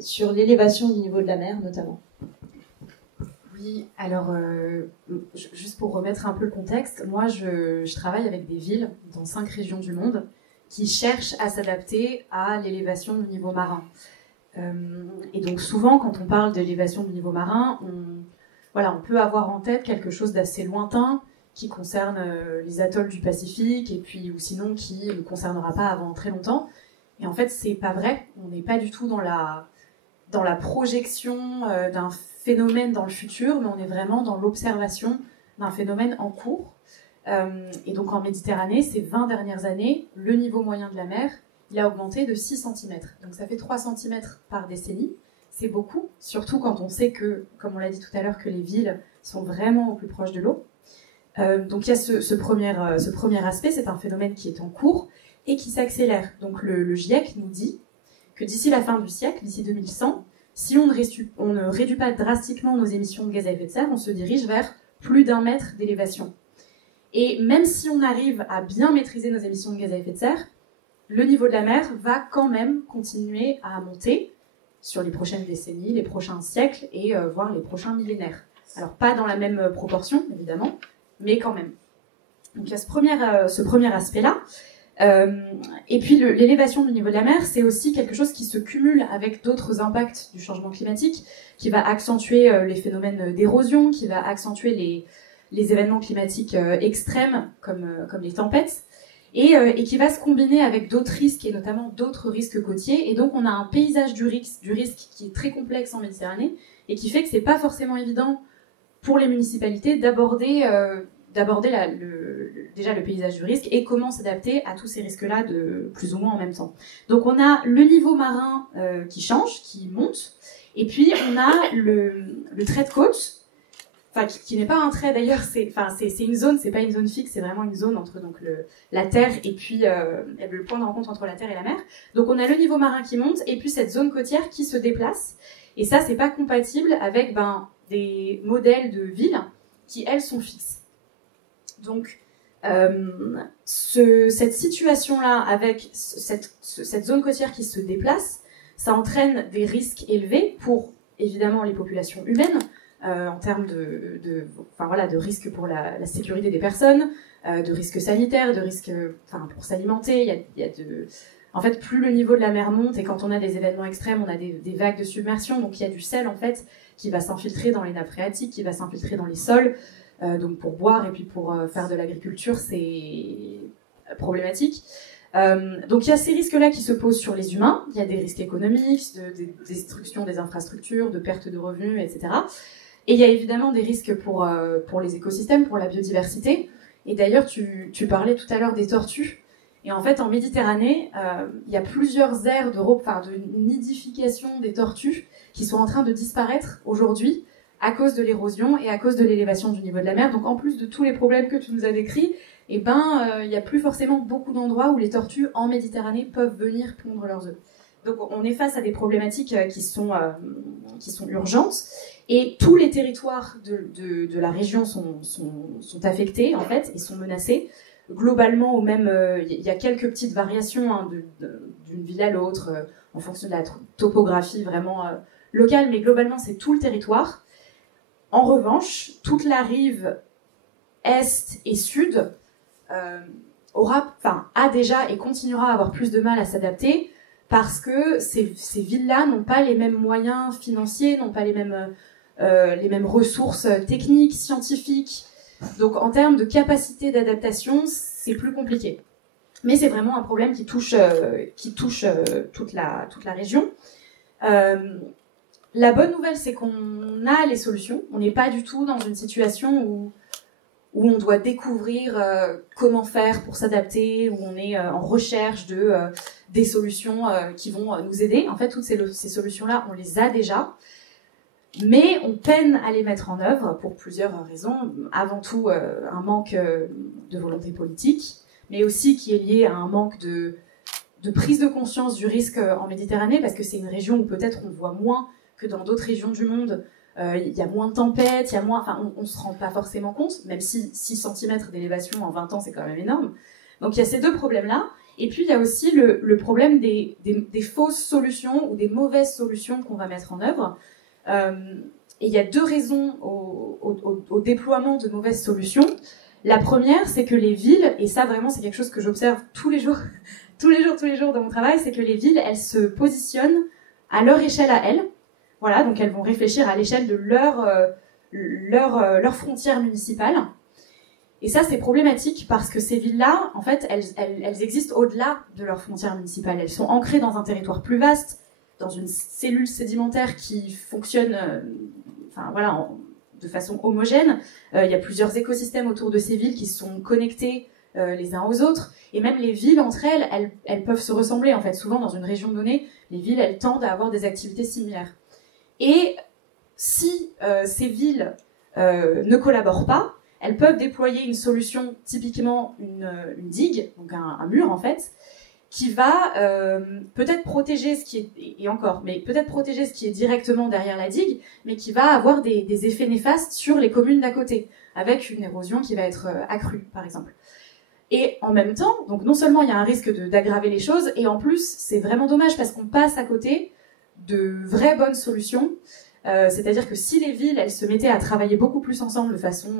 sur l'élévation du niveau de la mer notamment. Oui, alors juste pour remettre un peu le contexte, moi je travaille avec des villes dans 5 régions du monde qui cherchent à s'adapter à l'élévation du niveau marin. Et donc souvent quand on parle d'élévation du niveau marin, on peut avoir en tête quelque chose d'assez lointain qui concerne les atolls du Pacifique et puis ou sinon qui ne concernera pas avant très longtemps. Et en fait c'est pas vrai, on n'est pas du tout dans la projection d'un phénomène dans le futur, mais on est vraiment dans l'observation d'un phénomène en cours. Et donc en Méditerranée, ces 20 dernières années, le niveau moyen de la mer, il a augmenté de 6 cm. Donc ça fait 3 cm par décennie. C'est beaucoup, surtout quand on sait que, comme on l'a dit tout à l'heure, que les villes sont vraiment au plus proche de l'eau. Donc il y a ce premier aspect, c'est un phénomène qui est en cours et qui s'accélère. Donc le GIEC nous dit que d'ici la fin du siècle, d'ici 2100, si on ne réduit pas drastiquement nos émissions de gaz à effet de serre, on se dirige vers plus d'1 mètre d'élévation. Et même si on arrive à bien maîtriser nos émissions de gaz à effet de serre, le niveau de la mer va quand même continuer à monter sur les prochaines décennies, les prochains siècles et voire les prochains millénaires. Alors pas dans la même proportion, évidemment, mais quand même. Donc il y a ce premier aspect-là. Et puis l'élévation du niveau de la mer, c'est aussi quelque chose qui se cumule avec d'autres impacts du changement climatique, qui va accentuer les phénomènes d'érosion, qui va accentuer les événements climatiques extrêmes comme les tempêtes, et qui va se combiner avec d'autres risques, et notamment d'autres risques côtiers. Et donc on a un paysage du risque qui est très complexe en Méditerranée, et qui fait que c'est pas forcément évident pour les municipalités d'aborder déjà le paysage du risque et comment s'adapter à tous ces risques-là de plus ou moins en même temps. Donc on a le niveau marin qui change, qui monte, et puis on a le trait de côte, enfin qui n'est pas un trait d'ailleurs, c'est une zone, c'est pas une zone fixe, c'est vraiment une zone entre donc la terre et puis le point de rencontre entre la terre et la mer. Donc on a le niveau marin qui monte et puis cette zone côtière qui se déplace. Et ça c'est pas compatible avec des modèles de villes qui elles sont fixes. Donc, cette situation-là, avec cette zone côtière qui se déplace, ça entraîne des risques élevés pour, évidemment, les populations humaines, en termes de risques pour la sécurité des personnes, de risques sanitaires, de risques pour s'alimenter. En fait, plus le niveau de la mer monte, et quand on a des événements extrêmes, on a des vagues de submersion, donc il y a du sel, en fait, qui va s'infiltrer dans les nappes phréatiques, qui va s'infiltrer dans les sols. Donc pour boire et puis pour faire de l'agriculture, c'est problématique. Donc il y a ces risques-là qui se posent sur les humains. Il y a des risques économiques, de destruction des infrastructures, de perte de revenus, etc. Et il y a évidemment des risques pour les écosystèmes, pour la biodiversité. Et d'ailleurs, tu parlais tout à l'heure des tortues. Et en fait, en Méditerranée, il y a plusieurs aires de nidification des tortues qui sont en train de disparaître aujourd'hui, à cause de l'érosion et à cause de l'élévation du niveau de la mer. Donc en plus de tous les problèmes que tu nous as décrits, il n'y a plus forcément beaucoup d'endroits où les tortues en Méditerranée peuvent venir pondre leurs œufs. Donc on est face à des problématiques qui sont urgentes, et tous les territoires de la région sont affectés en fait et sont menacés. Globalement, il y a quelques petites variations d'une ville à l'autre en fonction de la topographie vraiment locale, mais globalement c'est tout le territoire. En revanche, toute la rive est et sud a déjà et continuera à avoir plus de mal à s'adapter parce que ces villes-là n'ont pas les mêmes moyens financiers, n'ont pas les mêmes ressources techniques, scientifiques. Donc en termes de capacité d'adaptation, c'est plus compliqué. Mais c'est vraiment un problème qui touche toute la région. La bonne nouvelle, c'est qu'on a les solutions. On n'est pas du tout dans une situation où on doit découvrir comment faire pour s'adapter, où on est en recherche des solutions qui vont nous aider. En fait, toutes ces solutions-là, on les a déjà, mais on peine à les mettre en œuvre pour plusieurs raisons. Avant tout, un manque de volonté politique, mais aussi qui est lié à un manque de prise de conscience du risque en Méditerranée, parce que c'est une région où peut-être on voit moins que dans d'autres régions du monde. Il y a moins de tempêtes, on se rend pas forcément compte, même si 6 cm d'élévation en 20 ans, c'est quand même énorme. Donc il y a ces deux problèmes-là. Et puis il y a aussi le problème des fausses solutions ou des mauvaises solutions qu'on va mettre en œuvre. Et il y a 2 raisons au déploiement de mauvaises solutions. La première, c'est que les villes, et ça vraiment c'est quelque chose que j'observe tous les jours dans mon travail, c'est que les villes, elles se positionnent à leur échelle à elles. Voilà, donc elles vont réfléchir à l'échelle de leur frontière municipale. Et ça, c'est problématique parce que ces villes-là, en fait, elles existent au-delà de leur frontière municipale. Elles sont ancrées dans un territoire plus vaste, dans une cellule sédimentaire qui fonctionne de façon homogène. Il y a plusieurs écosystèmes autour de ces villes qui sont connectés les uns aux autres. Et même les villes, entre elles peuvent se ressembler. En fait, souvent, dans une région donnée, les villes, elles tendent à avoir des activités similaires. Et si ces villes ne collaborent pas, elles peuvent déployer une solution, typiquement une digue, donc un mur en fait, qui va peut-être protéger ce qui est, peut-être protéger ce qui est directement derrière la digue, mais qui va avoir des effets néfastes sur les communes d'à côté, avec une érosion qui va être accrue, par exemple. Et en même temps, donc non seulement il y a un risque d'aggraver les choses, et en plus, c'est vraiment dommage parce qu'on passe à côté de vraies bonnes solutions. C'est-à-dire que si les villes, elles se mettaient à travailler beaucoup plus ensemble de façon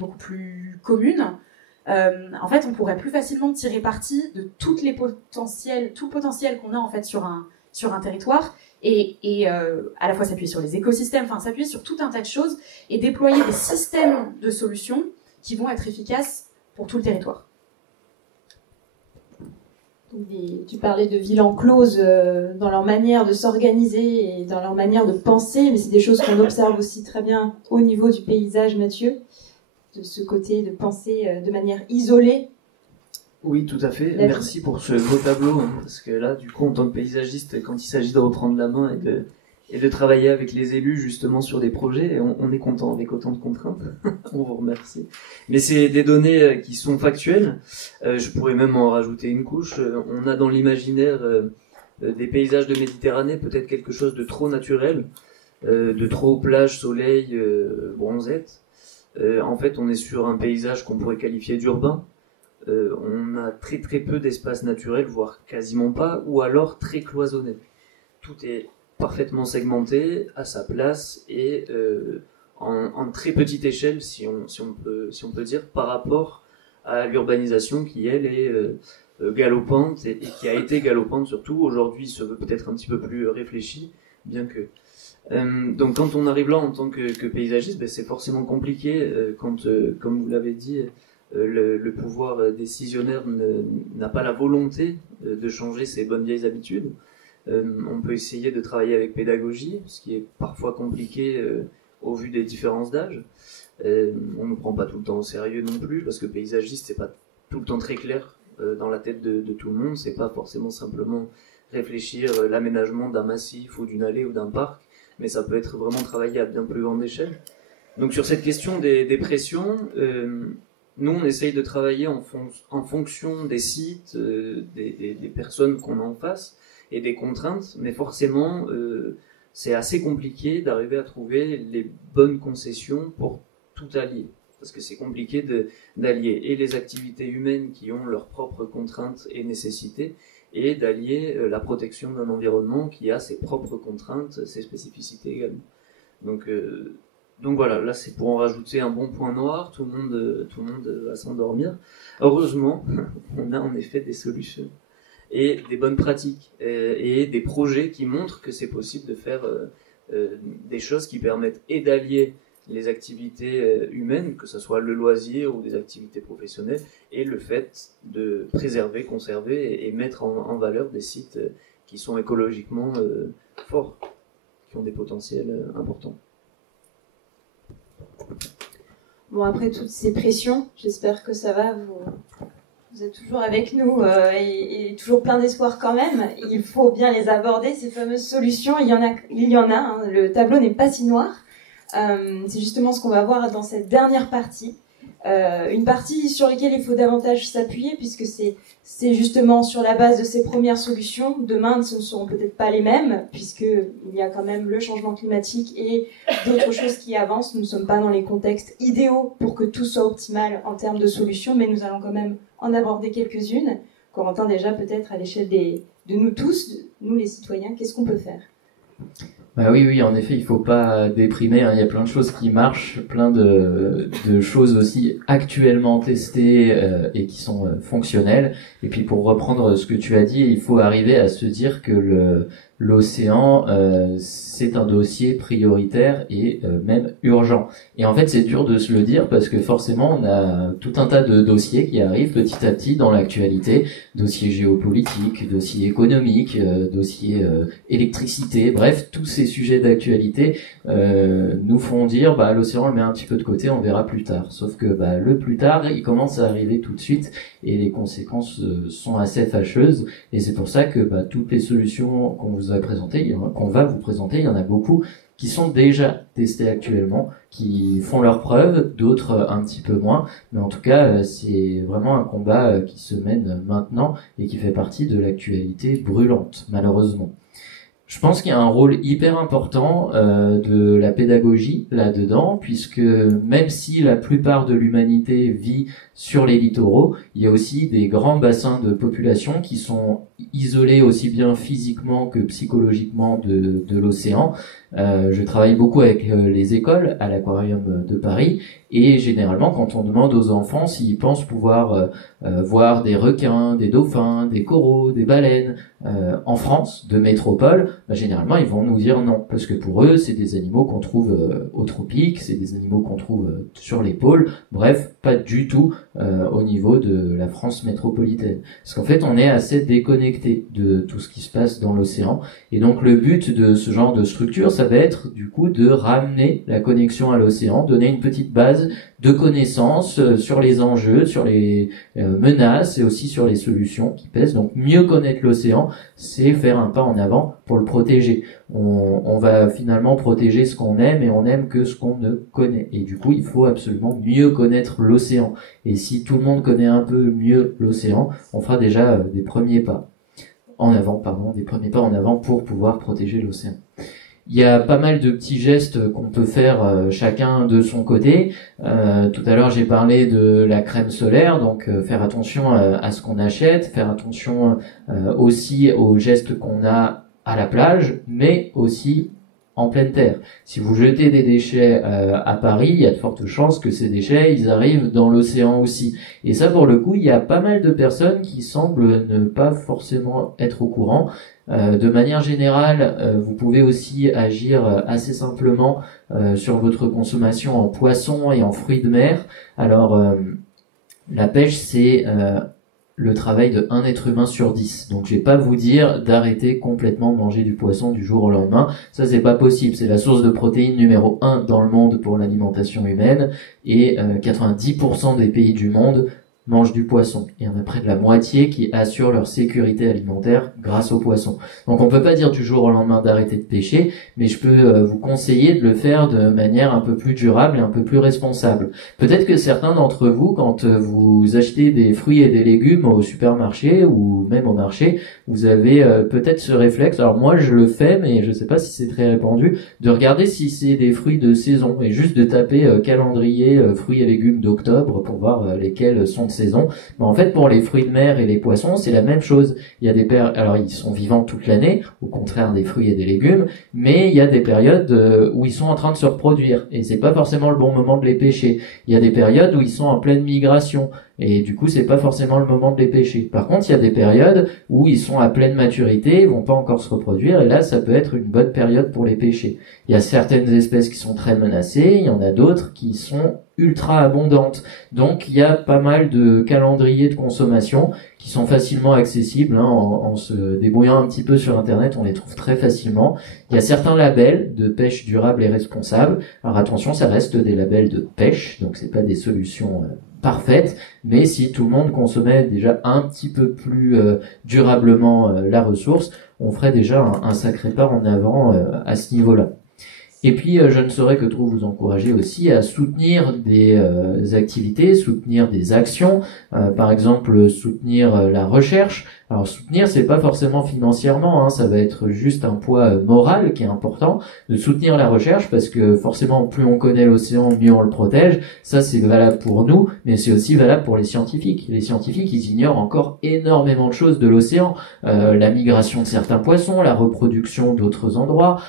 beaucoup plus commune, en fait, on pourrait plus facilement tirer parti de tout le potentiel qu'on a en fait sur un territoire et à la fois s'appuyer sur les écosystèmes, enfin s'appuyer sur tout un tas de choses et déployer des systèmes de solutions qui vont être efficaces pour tout le territoire. Tu parlais de villes encloses dans leur manière de s'organiser et dans leur manière de penser, mais c'est des choses qu'on observe aussi très bien au niveau du paysage, Mathieu, de ce côté de penser de manière isolée. Oui, tout à fait. Merci pour ce beau tableau, hein, parce que là, du coup, en tant que paysagiste, quand il s'agit de reprendre la main et de travailler avec les élus justement sur des projets, on est content avec autant de contraintes. On vous remercie. Mais c'est des données qui sont factuelles. Je pourrais même en rajouter une couche. On a dans l'imaginaire des paysages de Méditerranée peut-être quelque chose de trop naturel, de trop plage, soleil, bronzette. En fait, on est sur un paysage qu'on pourrait qualifier d'urbain. On a très très peu d'espace naturel, voire quasiment pas, ou alors très cloisonné. Tout est parfaitement segmenté, à sa place et en très petite échelle, si on peut dire, par rapport à l'urbanisation qui, elle, est galopante et qui a été galopante surtout. Aujourd'hui, se veut peut-être un petit peu plus réfléchi, bien que... donc quand on arrive là en tant que paysagiste, ben, c'est forcément compliqué quand, comme vous l'avez dit, le pouvoir décisionnaire n'a pas la volonté de changer ses bonnes vieilles habitudes. On peut essayer de travailler avec pédagogie, ce qui est parfois compliqué au vu des différences d'âge. On ne prend pas tout le temps au sérieux non plus, parce que paysagiste, c'est pas tout le temps très clair dans la tête de tout le monde. C'est pas forcément simplement réfléchir l'aménagement d'un massif ou d'une allée ou d'un parc, mais ça peut être vraiment travaillé à bien plus grande échelle. Donc sur cette question des pressions, nous on essaye de travailler en fonction des sites, des personnes qu'on a en face, et des contraintes, mais forcément, c'est assez compliqué d'arriver à trouver les bonnes concessions pour tout allier. Parce que c'est compliqué d'allier et les activités humaines qui ont leurs propres contraintes et nécessités, et d'allier la protection d'un environnement qui a ses propres contraintes, ses spécificités également. Donc voilà, là c'est pour en rajouter un bon point noir, tout le monde va s'endormir. Heureusement, on a en effet des solutions et des bonnes pratiques et des projets qui montrent que c'est possible de faire des choses qui permettent et d'allier les activités humaines, que ce soit le loisir ou des activités professionnelles, et le fait de préserver, conserver et mettre en valeur des sites qui sont écologiquement forts, qui ont des potentiels importants. Bon, après toutes ces pressions, j'espère que ça va, vous êtes toujours avec nous et toujours plein d'espoir quand même. Il faut bien les aborder, ces fameuses solutions. Il y en a hein. Le tableau n'est pas si noir. C'est justement ce qu'on va voir dans cette dernière partie. Une partie sur laquelle il faut davantage s'appuyer, puisque c'est justement sur la base de ces premières solutions. Demain, ce ne seront peut-être pas les mêmes, puisqu'il y a quand même le changement climatique et d'autres choses qui avancent. Nous ne sommes pas dans les contextes idéaux pour que tout soit optimal en termes de solutions, mais nous allons quand même en aborder quelques-unes. Corentin, déjà peut-être à l'échelle de nous tous, nous les citoyens, qu'est-ce qu'on peut faire ? Bah oui, en effet, il faut pas déprimer, hein. Il y a plein de choses qui marchent, plein de choses aussi actuellement testées et qui sont fonctionnelles. Et puis pour reprendre ce que tu as dit, il faut arriver à se dire que l'océan, c'est un dossier prioritaire et même urgent. Et en fait, c'est dur de se le dire parce que forcément, on a tout un tas de dossiers qui arrivent petit à petit dans l'actualité, dossiers géopolitiques, dossiers économiques, dossiers électricité, bref, tous ces sujets d'actualité nous font dire l'océan, on le met un petit peu de côté, on verra plus tard. Sauf que le plus tard, il commence à arriver tout de suite et les conséquences sont assez fâcheuses. Et c'est pour ça que toutes les solutions qu'on va vous présenter, il y en a beaucoup qui sont déjà testées actuellement, qui font leurs preuves, d'autres un petit peu moins, mais en tout cas c'est vraiment un combat qui se mène maintenant et qui fait partie de l'actualité brûlante, malheureusement. Je pense qu'il y a un rôle hyper important de la pédagogie là-dedans, puisque même si la plupart de l'humanité vit sur les littoraux, il y a aussi des grands bassins de population qui sont isolés aussi bien physiquement que psychologiquement de l'océan. Je travaille beaucoup avec les écoles à l'aquarium de Paris, et généralement quand on demande aux enfants s'ils pensent pouvoir voir des requins, des dauphins, des coraux, des baleines en France, de métropole, généralement ils vont nous dire non, parce que pour eux c'est des animaux qu'on trouve aux tropiques, c'est des animaux qu'on trouve sur les pôles, bref, pas du tout au niveau de la France métropolitaine. Parce qu'en fait on est assez déconnecté de tout ce qui se passe dans l'océan, et donc le but de ce genre de structure, ça va être du coup de ramener la connexion à l'océan, donner une petite base de connaissances sur les enjeux, sur les menaces et aussi sur les solutions qui pèsent. Donc mieux connaître l'océan, c'est faire un pas en avant pour le protéger. On va finalement protéger ce qu'on aime, et on aime que ce qu'on ne connaît. Et du coup, il faut absolument mieux connaître l'océan. Et si tout le monde connaît un peu mieux l'océan, on fera déjà des premiers pas en avant pour pouvoir protéger l'océan. Il y a pas mal de petits gestes qu'on peut faire chacun de son côté. Tout à l'heure, j'ai parlé de la crème solaire, donc faire attention à ce qu'on achète, faire attention aussi aux gestes qu'on a à la plage, mais aussi en pleine terre. Si vous jetez des déchets à Paris, il y a de fortes chances que ces déchets, ils arrivent dans l'océan aussi. Et ça, pour le coup, il y a pas mal de personnes qui semblent ne pas forcément être au courant. De manière générale, vous pouvez aussi agir assez simplement sur votre consommation en poissons et en fruits de mer. Alors, la pêche, c'est le travail de 1 être humain sur 10. Donc je vais pas vous dire d'arrêter complètement de manger du poisson du jour au lendemain. Ça, c'est pas possible. C'est la source de protéines numéro 1 dans le monde pour l'alimentation humaine, et 90% des pays du monde mangent du poisson. Il y en a près de la moitié qui assurent leur sécurité alimentaire grâce au poisson. Donc on peut pas dire du jour au lendemain d'arrêter de pêcher, mais je peux vous conseiller de le faire de manière un peu plus durable et un peu plus responsable. Peut-être que certains d'entre vous, quand vous achetez des fruits et des légumes au supermarché ou même au marché, vous avez peut-être ce réflexe, alors moi je le fais, mais je sais pas si c'est très répandu, de regarder si c'est des fruits de saison, et juste de taper calendrier fruits et légumes d'octobre pour voir lesquels sont de saison. Mais en fait, pour les fruits de mer et les poissons, c'est la même chose. Il y a des alors ils sont vivants toute l'année, au contraire des fruits et des légumes, mais il y a des périodes où ils sont en train de se reproduire, et c'est pas forcément le bon moment de les pêcher. Il y a des périodes où ils sont en pleine migration, et du coup c'est pas forcément le moment de les pêcher. Par contre, il y a des périodes où ils sont à pleine maturité, ils vont pas encore se reproduire, et là ça peut être une bonne période pour les pêcher. Il y a certaines espèces qui sont très menacées, il y en a d'autres qui sont ultra abondantes. Donc il y a pas mal de calendriers de consommation qui sont facilement accessibles, en se débrouillant un petit peu sur internet, on les trouve très facilement. Il y a certains labels de pêche durable et responsable. Alors attention, ça reste des labels de pêche, donc c'est pas des solutions parfaites, mais si tout le monde consommait déjà un petit peu plus durablement la ressource, on ferait déjà un sacré pas en avant à ce niveau-là. Et puis, je ne saurais que trop vous encourager aussi à soutenir des activités, soutenir des actions, par exemple soutenir la recherche. Alors soutenir, c'est pas forcément financièrement, ça va être juste un poids moral qui est important, de soutenir la recherche, parce que forcément plus on connaît l'océan, mieux on le protège. Ça c'est valable pour nous, mais c'est aussi valable pour les scientifiques. Les scientifiques, ils ignorent encore énormément de choses de l'océan, la migration de certains poissons, la reproduction d'autres endroits,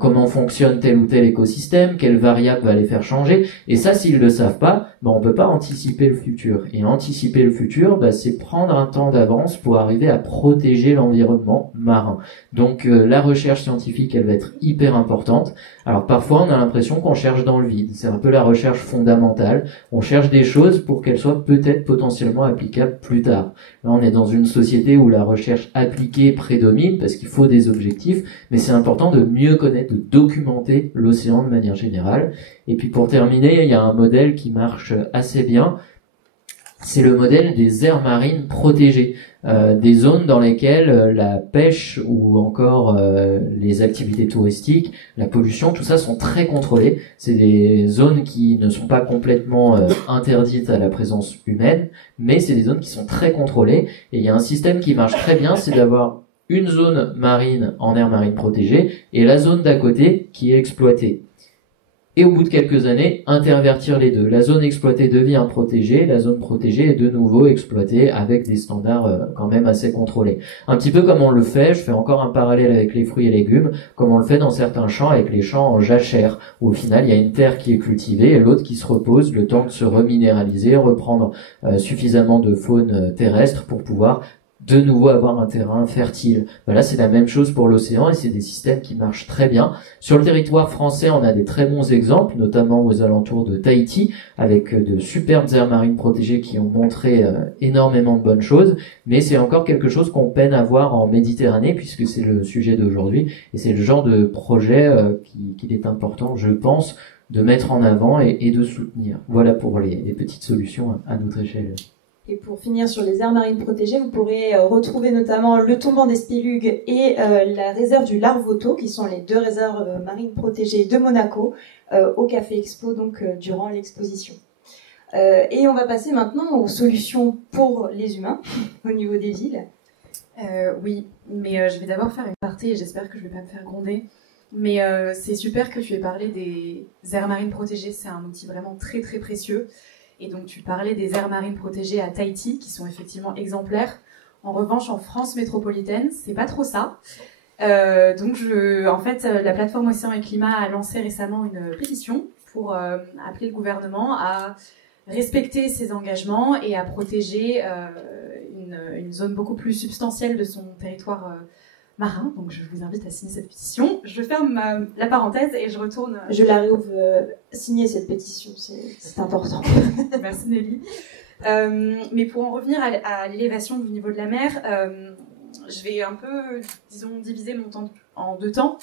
comment fonctionne tel ou tel écosystème, quelle variable va les faire changer. Et ça, s'ils le savent pas, on peut pas anticiper le futur. Et anticiper le futur, c'est prendre un temps d'avance pour arriver à protéger l'environnement marin. Donc la recherche scientifique, elle va être hyper importante. Alors parfois on a l'impression qu'on cherche dans le vide, c'est un peu la recherche fondamentale, on cherche des choses pour qu'elles soient peut-être potentiellement applicables plus tard. Là on est dans une société où la recherche appliquée prédomine parce qu'il faut des objectifs, mais c'est important de mieux connaître, de documenter l'océan de manière générale. Et puis pour terminer, il y a un modèle qui marche assez bien, c'est le modèle des aires marines protégées. Des zones dans lesquelles la pêche ou encore les activités touristiques, la pollution, tout ça sont très contrôlées. C'est des zones qui ne sont pas complètement interdites à la présence humaine, mais c'est des zones qui sont très contrôlées. Et il y a un système qui marche très bien, c'est d'avoir une zone marine en aire marine protégée et la zone d'à côté qui est exploitée. et au bout de quelques années, intervertir les deux. La zone exploitée devient protégée, la zone protégée est de nouveau exploitée avec des standards quand même assez contrôlés. Un petit peu comme on le fait, je fais encore un parallèle avec les fruits et légumes, comme on le fait dans certains champs avec les champs en jachère, où au final il y a une terre qui est cultivée et l'autre qui se repose le temps de se reminéraliser, reprendre suffisamment de faune terrestre pour pouvoir de nouveau avoir un terrain fertile. Là, c'est la même chose pour l'océan et c'est des systèmes qui marchent très bien. Sur le territoire français, on a des très bons exemples, notamment aux alentours de Tahiti, avec de superbes aires marines protégées qui ont montré énormément de bonnes choses, mais c'est encore quelque chose qu'on peine à voir en Méditerranée, puisque c'est le sujet d'aujourd'hui, et c'est le genre de projet qu'il est important, je pense, de mettre en avant et de soutenir. Voilà pour les petites solutions à notre échelle. Et pour finir sur les aires marines protégées, vous pourrez retrouver notamment le tombant des Spélugues et la réserve du Larvoto, qui sont les deux réserves marines protégées de Monaco, au Café Expo, donc durant l'exposition. Et on va passer maintenant aux solutions pour les humains au niveau des villes. Oui, mais je vais d'abord faire une partie et j'espère que je ne vais pas me faire gronder. Mais c'est super que tu aies parlé des aires marines protégées, c'est un outil vraiment très très précieux. Et donc tu parlais des aires marines protégées à Tahiti, qui sont effectivement exemplaires. En revanche, en France métropolitaine, c'est pas trop ça. Donc en fait, la plateforme Océan et Climat a lancé récemment une pétition pour appeler le gouvernement à respecter ses engagements et à protéger une zone beaucoup plus substantielle de son territoire marin. Donc je vous invite à signer cette pétition. Je ferme la parenthèse et je retourne... Je la réouvre, signer cette pétition, c'est important. Merci Nelly. Mais pour en revenir à l'élévation du niveau de la mer, je vais un peu, disons, diviser mon temps en deux temps.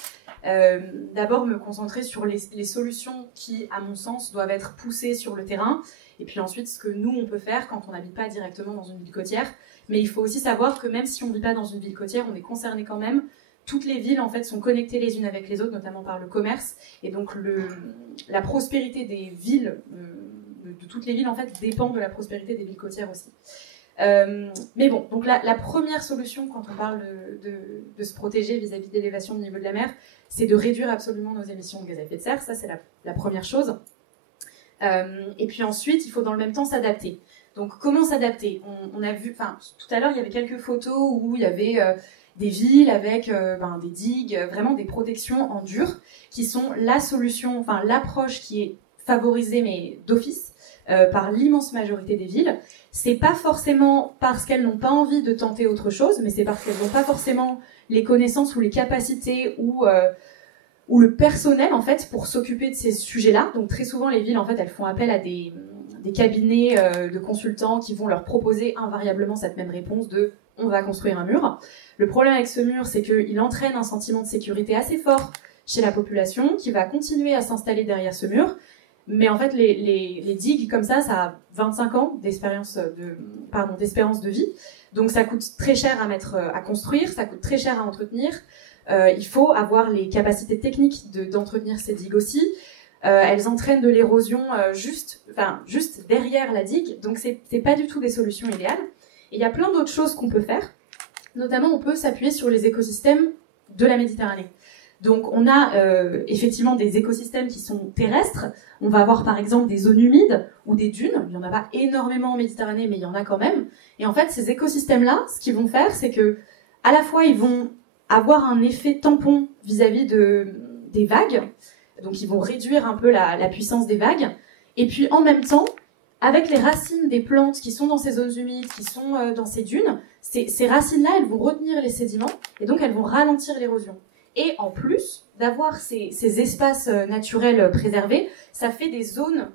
D'abord me concentrer sur les solutions qui, à mon sens, doivent être poussées sur le terrain. Et puis ensuite, ce que nous, on peut faire quand on n'habite pas directement dans une ville côtière. Mais il faut aussi savoir que même si on ne vit pas dans une ville côtière, on est concerné quand même. Toutes les villes, en fait, sont connectées les unes avec les autres, notamment par le commerce. Et donc, la prospérité des villes, de toutes les villes, en fait, dépend de la prospérité des villes côtières aussi. Mais bon, donc la première solution, quand on parle de se protéger vis-à-vis de l'élévation du niveau de la mer, c'est de réduire absolument nos émissions de gaz à effet de serre. Ça, c'est la première chose. Et puis ensuite, il faut dans le même temps s'adapter. Donc, comment s'adapter ? On a vu, tout à l'heure, il y avait quelques photos où il y avait des villes avec des digues, vraiment des protections en dur, qui sont la solution, l'approche qui est favorisée, mais d'office, par l'immense majorité des villes. C'est pas forcément parce qu'elles n'ont pas envie de tenter autre chose, mais c'est parce qu'elles n'ont pas forcément les connaissances ou les capacités ou le personnel, en fait, pour s'occuper de ces sujets-là. Donc, très souvent, les villes, en fait, elles font appel à des cabinets de consultants qui vont leur proposer invariablement cette même réponse de « on va construire un mur ». Le problème avec ce mur, c'est qu'il entraîne un sentiment de sécurité assez fort chez la population qui va continuer à s'installer derrière ce mur. Mais en fait, les digues comme ça a 25 ans d'espérance de vie. Donc ça coûte très cher à construire, ça coûte très cher à entretenir. Il faut avoir les capacités techniques d'entretenir ces digues aussi. Elles entraînent de l'érosion juste derrière la digue, donc c'est pas du tout des solutions idéales. Et il y a plein d'autres choses qu'on peut faire. Notamment, on peut s'appuyer sur les écosystèmes de la Méditerranée. Donc on a effectivement des écosystèmes qui sont terrestres. On va avoir par exemple des zones humides ou des dunes. Il n'y en a pas énormément en Méditerranée, mais il y en a quand même. Et en fait, ces écosystèmes-là, ce qu'ils vont faire, c'est que à la fois ils vont avoir un effet tampon vis-à-vis des vagues. Donc ils vont réduire un peu la puissance des vagues. Et puis en même temps, avec les racines des plantes qui sont dans ces zones humides, qui sont dans ces dunes, ces racines-là, elles vont retenir les sédiments et donc elles vont ralentir l'érosion. Et en plus d'avoir ces espaces naturels préservés, ça fait des zones,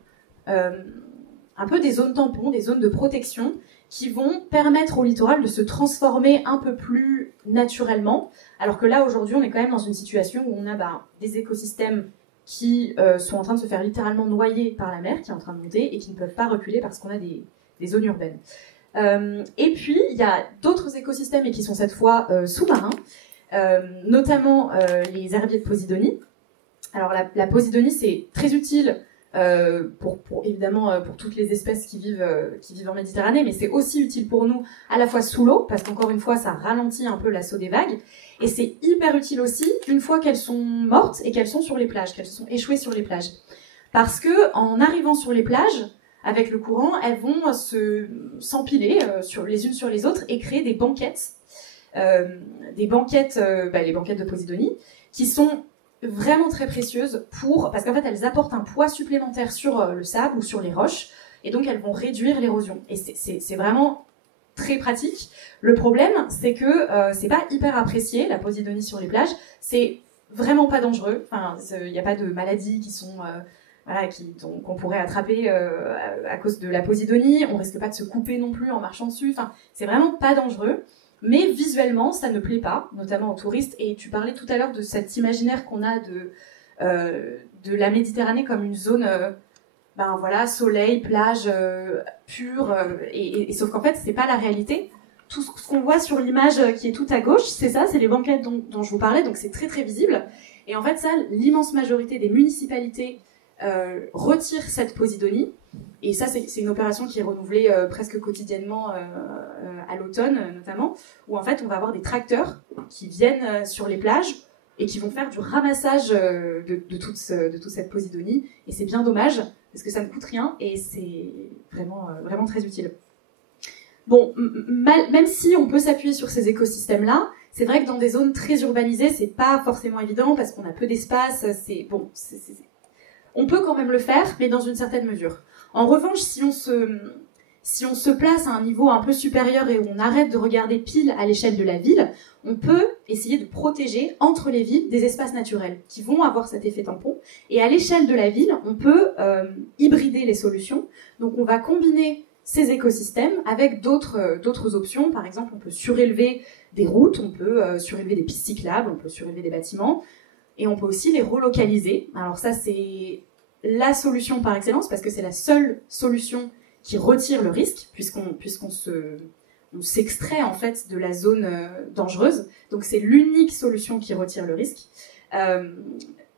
un peu des zones tampons, des zones de protection qui vont permettre au littoral de se transformer un peu plus naturellement. Alors que là, aujourd'hui, on est quand même dans une situation où on a des écosystèmes qui sont en train de se faire littéralement noyer par la mer, qui est en train de monter, et qui ne peuvent pas reculer parce qu'on a des zones urbaines. Et puis, il y a d'autres écosystèmes, et qui sont cette fois sous-marins, notamment les herbiers de Posidonie. Alors la Posidonie, c'est très utile évidemment pour toutes les espèces qui vivent en Méditerranée, mais c'est aussi utile pour nous à la fois sous l'eau, parce qu'encore une fois, ça ralentit un peu l'assaut des vagues, et c'est hyper utile aussi une fois qu'elles sont mortes et qu'elles sont sur les plages, qu'elles sont échouées sur les plages. parce que en arrivant sur les plages, avec le courant, elles vont s'empiler les unes sur les autres et créer des banquettes. Les banquettes de Posidonie, qui sont vraiment très précieuses parce qu'en fait, elles apportent un poids supplémentaire sur le sable ou sur les roches, et donc elles vont réduire l'érosion. Et c'est vraiment très pratique. Le problème, c'est que c'est pas hyper apprécié, la Posidonie sur les plages. C'est vraiment pas dangereux. Enfin, il n'y a pas de maladies qui sont qu'on pourrait attraper à cause de la Posidonie. On risque pas de se couper non plus en marchant dessus. Enfin, c'est vraiment pas dangereux. Mais visuellement, ça ne plaît pas, notamment aux touristes. Et tu parlais tout à l'heure de cet imaginaire qu'on a de la Méditerranée comme une zone, soleil, plage pure. Et sauf qu'en fait, c'est pas la réalité. Tout ce qu'on voit sur l'image qui est tout à gauche, c'est ça, c'est les banquettes dont je vous parlais. Donc c'est très très visible. Et en fait, ça, l'immense majorité des municipalités retire cette Posidonie, et ça c'est une opération qui est renouvelée presque quotidiennement à l'automne notamment, où en fait on va avoir des tracteurs qui viennent sur les plages et qui vont faire du ramassage de toute cette Posidonie, et c'est bien dommage parce que ça ne coûte rien et c'est vraiment très utile. Bon, même si on peut s'appuyer sur ces écosystèmes-là, c'est vrai que dans des zones très urbanisées, c'est pas forcément évident parce qu'on a peu d'espace. On peut quand même le faire, mais dans une certaine mesure. En revanche, si on se place à un niveau un peu supérieur et où on arrête de regarder pile à l'échelle de la ville, on peut essayer de protéger entre les villes des espaces naturels qui vont avoir cet effet tampon. Et à l'échelle de la ville, on peut hybrider les solutions. Donc on va combiner ces écosystèmes avec d'autres options. Par exemple, on peut surélever des routes, on peut surélever des pistes cyclables, on peut surélever des bâtiments. Et on peut aussi les relocaliser. Alors ça, c'est la solution par excellence, parce que c'est la seule solution qui retire le risque, puisqu'on s'extrait en fait de la zone dangereuse. Donc c'est l'unique solution qui retire le risque.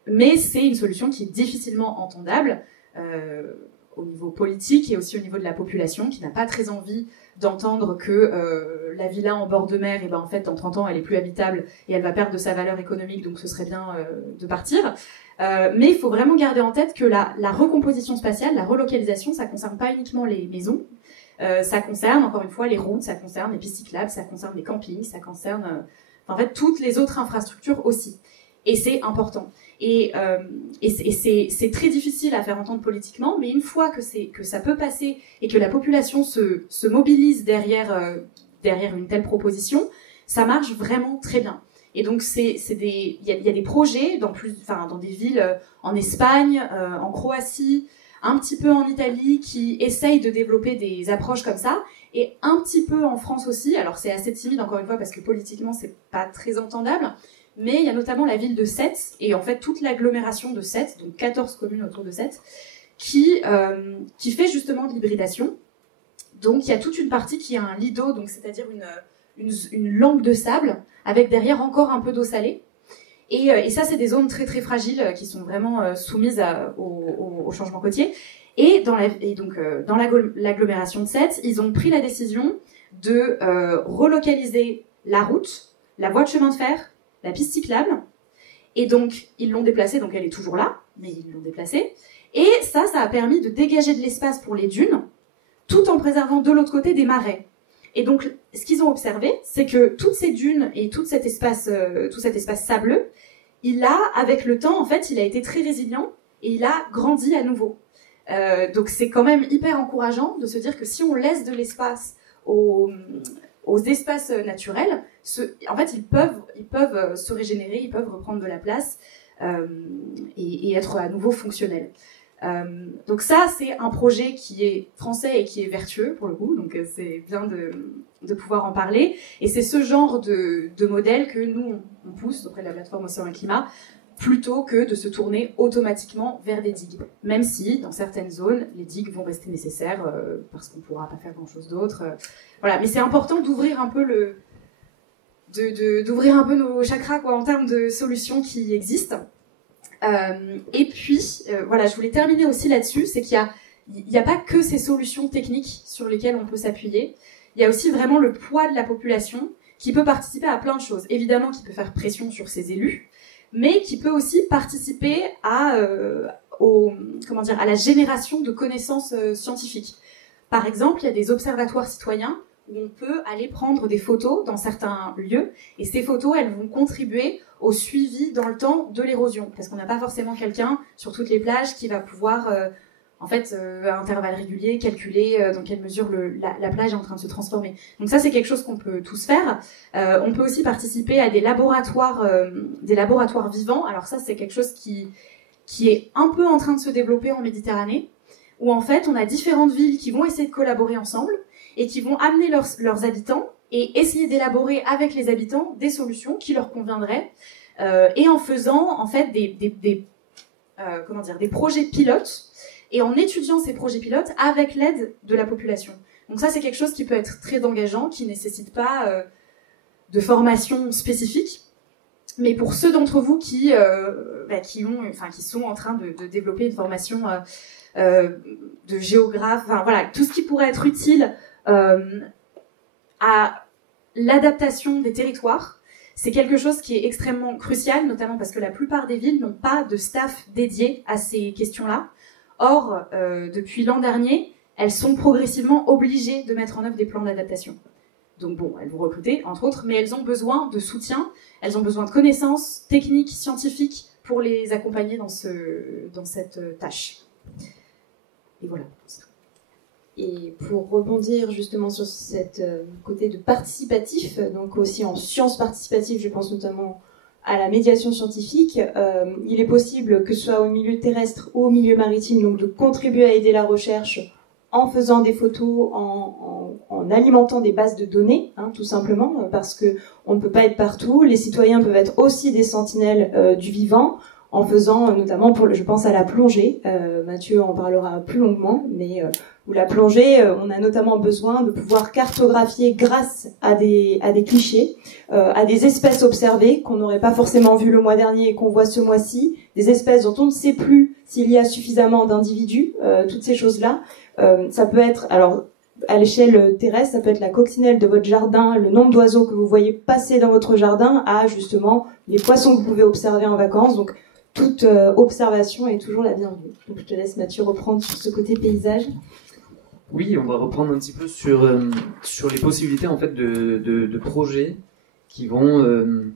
Mais c'est une solution qui est difficilement entendable au niveau politique et aussi au niveau de la population, qui n'a pas très envie d'entendre que la villa en bord de mer, en fait, dans 30 ans, elle est plus habitable et elle va perdre de sa valeur économique, donc ce serait bien de partir. Mais il faut vraiment garder en tête que la recomposition spatiale, la relocalisation, ça concerne pas uniquement les maisons, ça concerne, encore une fois, les routes, ça concerne les pistes cyclables, ça concerne les campings, ça concerne en fait toutes les autres infrastructures aussi. Et c'est important. Et c'est très difficile à faire entendre politiquement, mais une fois que ça peut passer et que la population se mobilise derrière une telle proposition, ça marche vraiment très bien. Et donc il y a des projets dans des villes en Espagne, en Croatie, un petit peu en Italie, qui essayent de développer des approches comme ça, et un petit peu en France aussi. Alors c'est assez timide encore une fois parce que politiquement c'est pas très entendable. Mais il y a notamment la ville de Sète, et en fait toute l'agglomération de Sète, donc 14 communes autour de Sète, qui fait justement de l'hybridation. Donc il y a toute une partie qui a un lit d'eau, donc c'est-à-dire une langue de sable, avec derrière encore un peu d'eau salée. Et ça, c'est des zones très très fragiles qui sont vraiment soumises au changement côtier. Et dans l'agglomération de Sète, ils ont pris la décision de relocaliser la route, la voie de chemin de fer, la piste cyclable, et donc ils l'ont déplacée, donc elle est toujours là, mais ils l'ont déplacée, et ça a permis de dégager de l'espace pour les dunes, tout en préservant de l'autre côté des marais. Et donc ce qu'ils ont observé, c'est que toutes ces dunes et tout cet espace sableux, avec le temps, en fait, il a été très résilient, et il a grandi à nouveau. Donc c'est quand même hyper encourageant de se dire que si on laisse de l'espace aux espaces naturels, en fait, ils peuvent se régénérer, ils peuvent reprendre de la place et être à nouveau fonctionnels. Donc ça, c'est un projet qui est français et qui est vertueux pour le coup, donc c'est bien de pouvoir en parler. Et c'est ce genre de modèle que nous, on pousse auprès de la plateforme Océan et Climat, plutôt que de se tourner automatiquement vers des digues. Même si, dans certaines zones, les digues vont rester nécessaires parce qu'on ne pourra pas faire grand-chose d'autre. Voilà, mais c'est important d'ouvrir un peu d'ouvrir un peu nos chakras en termes de solutions qui existent. Et puis, voilà, je voulais terminer aussi là-dessus, c'est qu'il n'y a pas que ces solutions techniques sur lesquelles on peut s'appuyer. Il y a aussi vraiment le poids de la population qui peut participer à plein de choses. Évidemment, qui peut faire pression sur ses élus, mais qui peut aussi participer à la génération de connaissances scientifiques. Par exemple, il y a des observatoires citoyens où on peut aller prendre des photos dans certains lieux, et ces photos, elles vont contribuer au suivi dans le temps de l'érosion, parce qu'on n'a pas forcément quelqu'un sur toutes les plages qui va pouvoir, à intervalles réguliers, calculer dans quelle mesure la plage est en train de se transformer. Donc ça, c'est quelque chose qu'on peut tous faire. On peut aussi participer à des laboratoires vivants. Alors ça, c'est quelque chose qui est un peu en train de se développer en Méditerranée, où en fait, on a différentes villes qui vont essayer de collaborer ensemble, et qui vont amener leurs habitants et essayer d'élaborer avec les habitants des solutions qui leur conviendraient, et en faisant en fait des projets pilotes, et en étudiant ces projets pilotes avec l'aide de la population. Donc ça, c'est quelque chose qui peut être très engageant, qui nécessite pas de formation spécifique, mais pour ceux d'entre vous qui sont en train de développer une formation de géographe, tout ce qui pourrait être utile à l'adaptation des territoires, c'est quelque chose qui est extrêmement crucial, notamment parce que la plupart des villes n'ont pas de staff dédié à ces questions-là. Or, depuis l'an dernier, elles sont progressivement obligées de mettre en œuvre des plans d'adaptation. Donc bon, elles vont recruter, entre autres, mais elles ont besoin de soutien, elles ont besoin de connaissances techniques, scientifiques, pour les accompagner dans cette tâche. Et voilà. Et pour rebondir justement sur cette côté de participatif, donc aussi en sciences participatives, je pense notamment à la médiation scientifique, il est possible que ce soit au milieu terrestre ou au milieu maritime, donc de contribuer à aider la recherche en faisant des photos, en alimentant des bases de données, tout simplement, parce que on ne peut pas être partout. Les citoyens peuvent être aussi des sentinelles du vivant, en faisant notamment, je pense à la plongée, Mathieu en parlera plus longuement, mais où la plongée, on a notamment besoin de pouvoir cartographier grâce à des clichés, à des espèces observées qu'on n'aurait pas forcément vues le mois dernier et qu'on voit ce mois-ci, des espèces dont on ne sait plus s'il y a suffisamment d'individus, toutes ces choses-là. Ça peut être, alors à l'échelle terrestre, ça peut être la coccinelle de votre jardin, le nombre d'oiseaux que vous voyez passer dans votre jardin, à justement les poissons que vous pouvez observer en vacances. Donc toute observation est toujours la bienvenue. Donc je te laisse Mathieu reprendre sur ce côté paysage. Oui, on va reprendre un petit peu sur les possibilités en fait de projets qui vont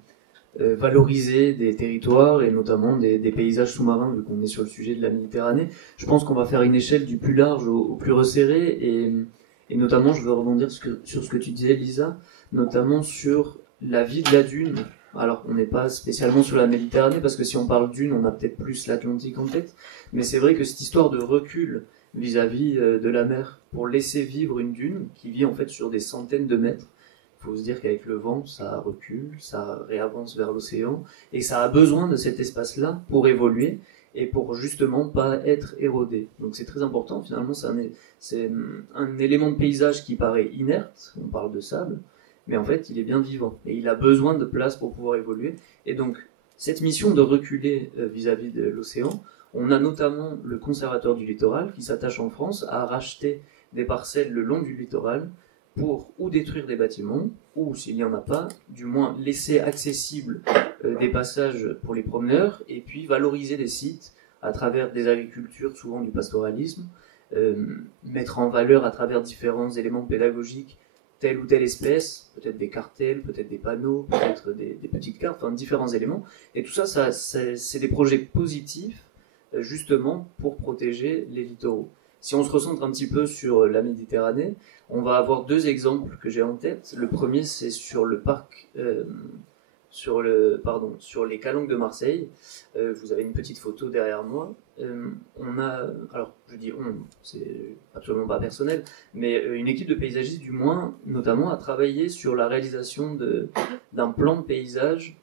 valoriser des territoires et notamment des paysages sous-marins, vu qu'on est sur le sujet de la Méditerranée. Je pense qu'on va faire une échelle du plus large au plus resserré, et notamment je veux rebondir sur ce que tu disais, Lisa, notamment sur la vie de la dune. Alors, on n'est pas spécialement sur la Méditerranée, parce que si on parle dune, on a peut-être plus l'Atlantique en tête, mais c'est vrai que cette histoire de recul vis-à-vis de la mer, pour laisser vivre une dune qui vit en fait sur des centaines de mètres, il faut se dire qu'avec le vent, ça recule, ça réavance vers l'océan, et ça a besoin de cet espace-là pour évoluer, et pour justement pas être érodé. Donc c'est très important, finalement, c'est un élément de paysage qui paraît inerte, on parle de sable, mais en fait, il est bien vivant, et il a besoin de place pour pouvoir évoluer. Et donc, cette mission de reculer vis-à-vis de l'océan, on a notamment le conservateur du littoral qui s'attache en France à racheter des parcelles le long du littoral pour ou détruire des bâtiments, ou s'il n'y en a pas, du moins laisser accessibles des passages pour les promeneurs, et puis valoriser des sites à travers des agricultures, souvent du pastoralisme, mettre en valeur à travers différents éléments pédagogiques telle ou telle espèce, peut-être des cartels, peut-être des panneaux, peut-être des petites cartes, enfin différents éléments. Et tout ça, c'est des projets positifs, justement pour protéger les littoraux. Si on se recentre un petit peu sur la Méditerranée, on va avoir deux exemples que j'ai en tête. Le premier, c'est sur le parc, sur les calanques de Marseille. Vous avez une petite photo derrière moi. On a, alors je dis on, c'est absolument pas personnel, mais une équipe de paysagistes du moins, notamment, a travaillé sur la réalisation d'un plan de paysage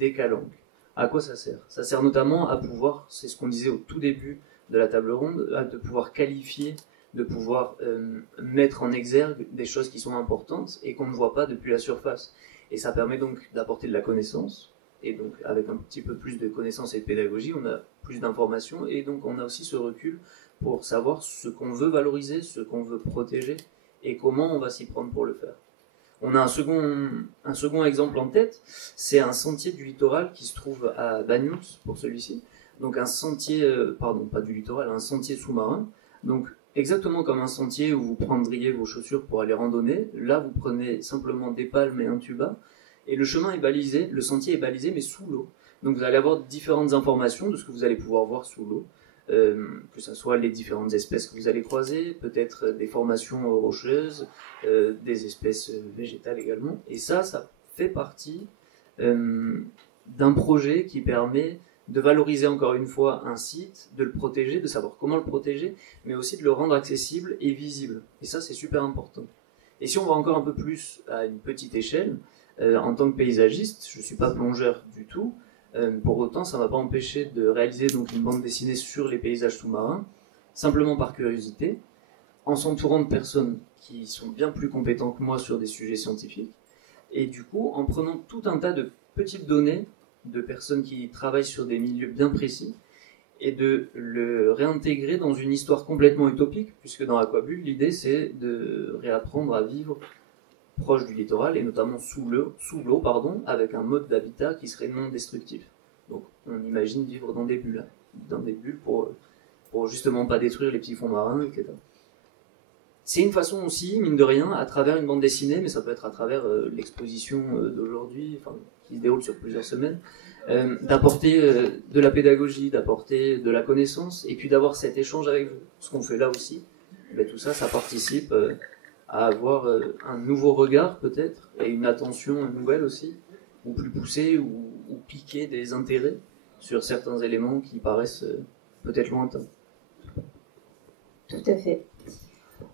des calanques. À quoi ça sert? Ça sert notamment à pouvoir, c'est ce qu'on disait au tout début de la table ronde, de pouvoir qualifier, de pouvoir mettre en exergue des choses qui sont importantes et qu'on ne voit pas depuis la surface. Et ça permet donc d'apporter de la connaissance, et donc avec un petit peu plus de connaissance et de pédagogie, on a plus d'informations, et donc on a aussi ce recul pour savoir ce qu'on veut valoriser, ce qu'on veut protéger, et comment on va s'y prendre pour le faire. On a un second exemple en tête, c'est un sentier du littoral qui se trouve à Banyuls, pour celui-ci, donc un sentier, pardon, pas du littoral, un sentier sous-marin. Donc exactement comme un sentier où vous prendriez vos chaussures pour aller randonner, là vous prenez simplement des palmes et un tuba, et le chemin est balisé, le sentier est balisé mais sous l'eau. Donc vous allez avoir différentes informations de ce que vous allez pouvoir voir sous l'eau, que ce soit les différentes espèces que vous allez croiser, peut-être des formations rocheuses, des espèces végétales également. Et ça fait partie d'un projet qui permet de valoriser encore une fois un site, de le protéger, de savoir comment le protéger, mais aussi de le rendre accessible et visible. Et ça, c'est super important. Et si on va encore un peu plus à une petite échelle, en tant que paysagiste, je ne suis pas plongeur du tout, pour autant, ça ne m'a pas empêché de réaliser donc une bande dessinée sur les paysages sous-marins, simplement par curiosité, en s'entourant de personnes qui sont bien plus compétentes que moi sur des sujets scientifiques, et du coup, en prenant tout un tas de petites données de personnes qui travaillent sur des milieux bien précis, et de le réintégrer dans une histoire complètement utopique, puisque dans Aquabulle, l'idée c'est de réapprendre à vivre proche du littoral, et notamment sous l'eau, avec un mode d'habitat qui serait non destructif. Donc on imagine vivre dans des bulles pour justement pas détruire les petits fonds marins, etc. C'est une façon aussi, mine de rien, à travers une bande dessinée, mais ça peut être à travers l'exposition d'aujourd'hui, qui se déroule sur plusieurs semaines, d'apporter de la pédagogie, d'apporter de la connaissance, et puis d'avoir cet échange avec vous. Ce qu'on fait là aussi, tout ça, ça participe à avoir un nouveau regard peut-être, et une attention nouvelle aussi, ou plus poussée, ou piquer des intérêts sur certains éléments qui paraissent peut-être lointains. Tout à fait.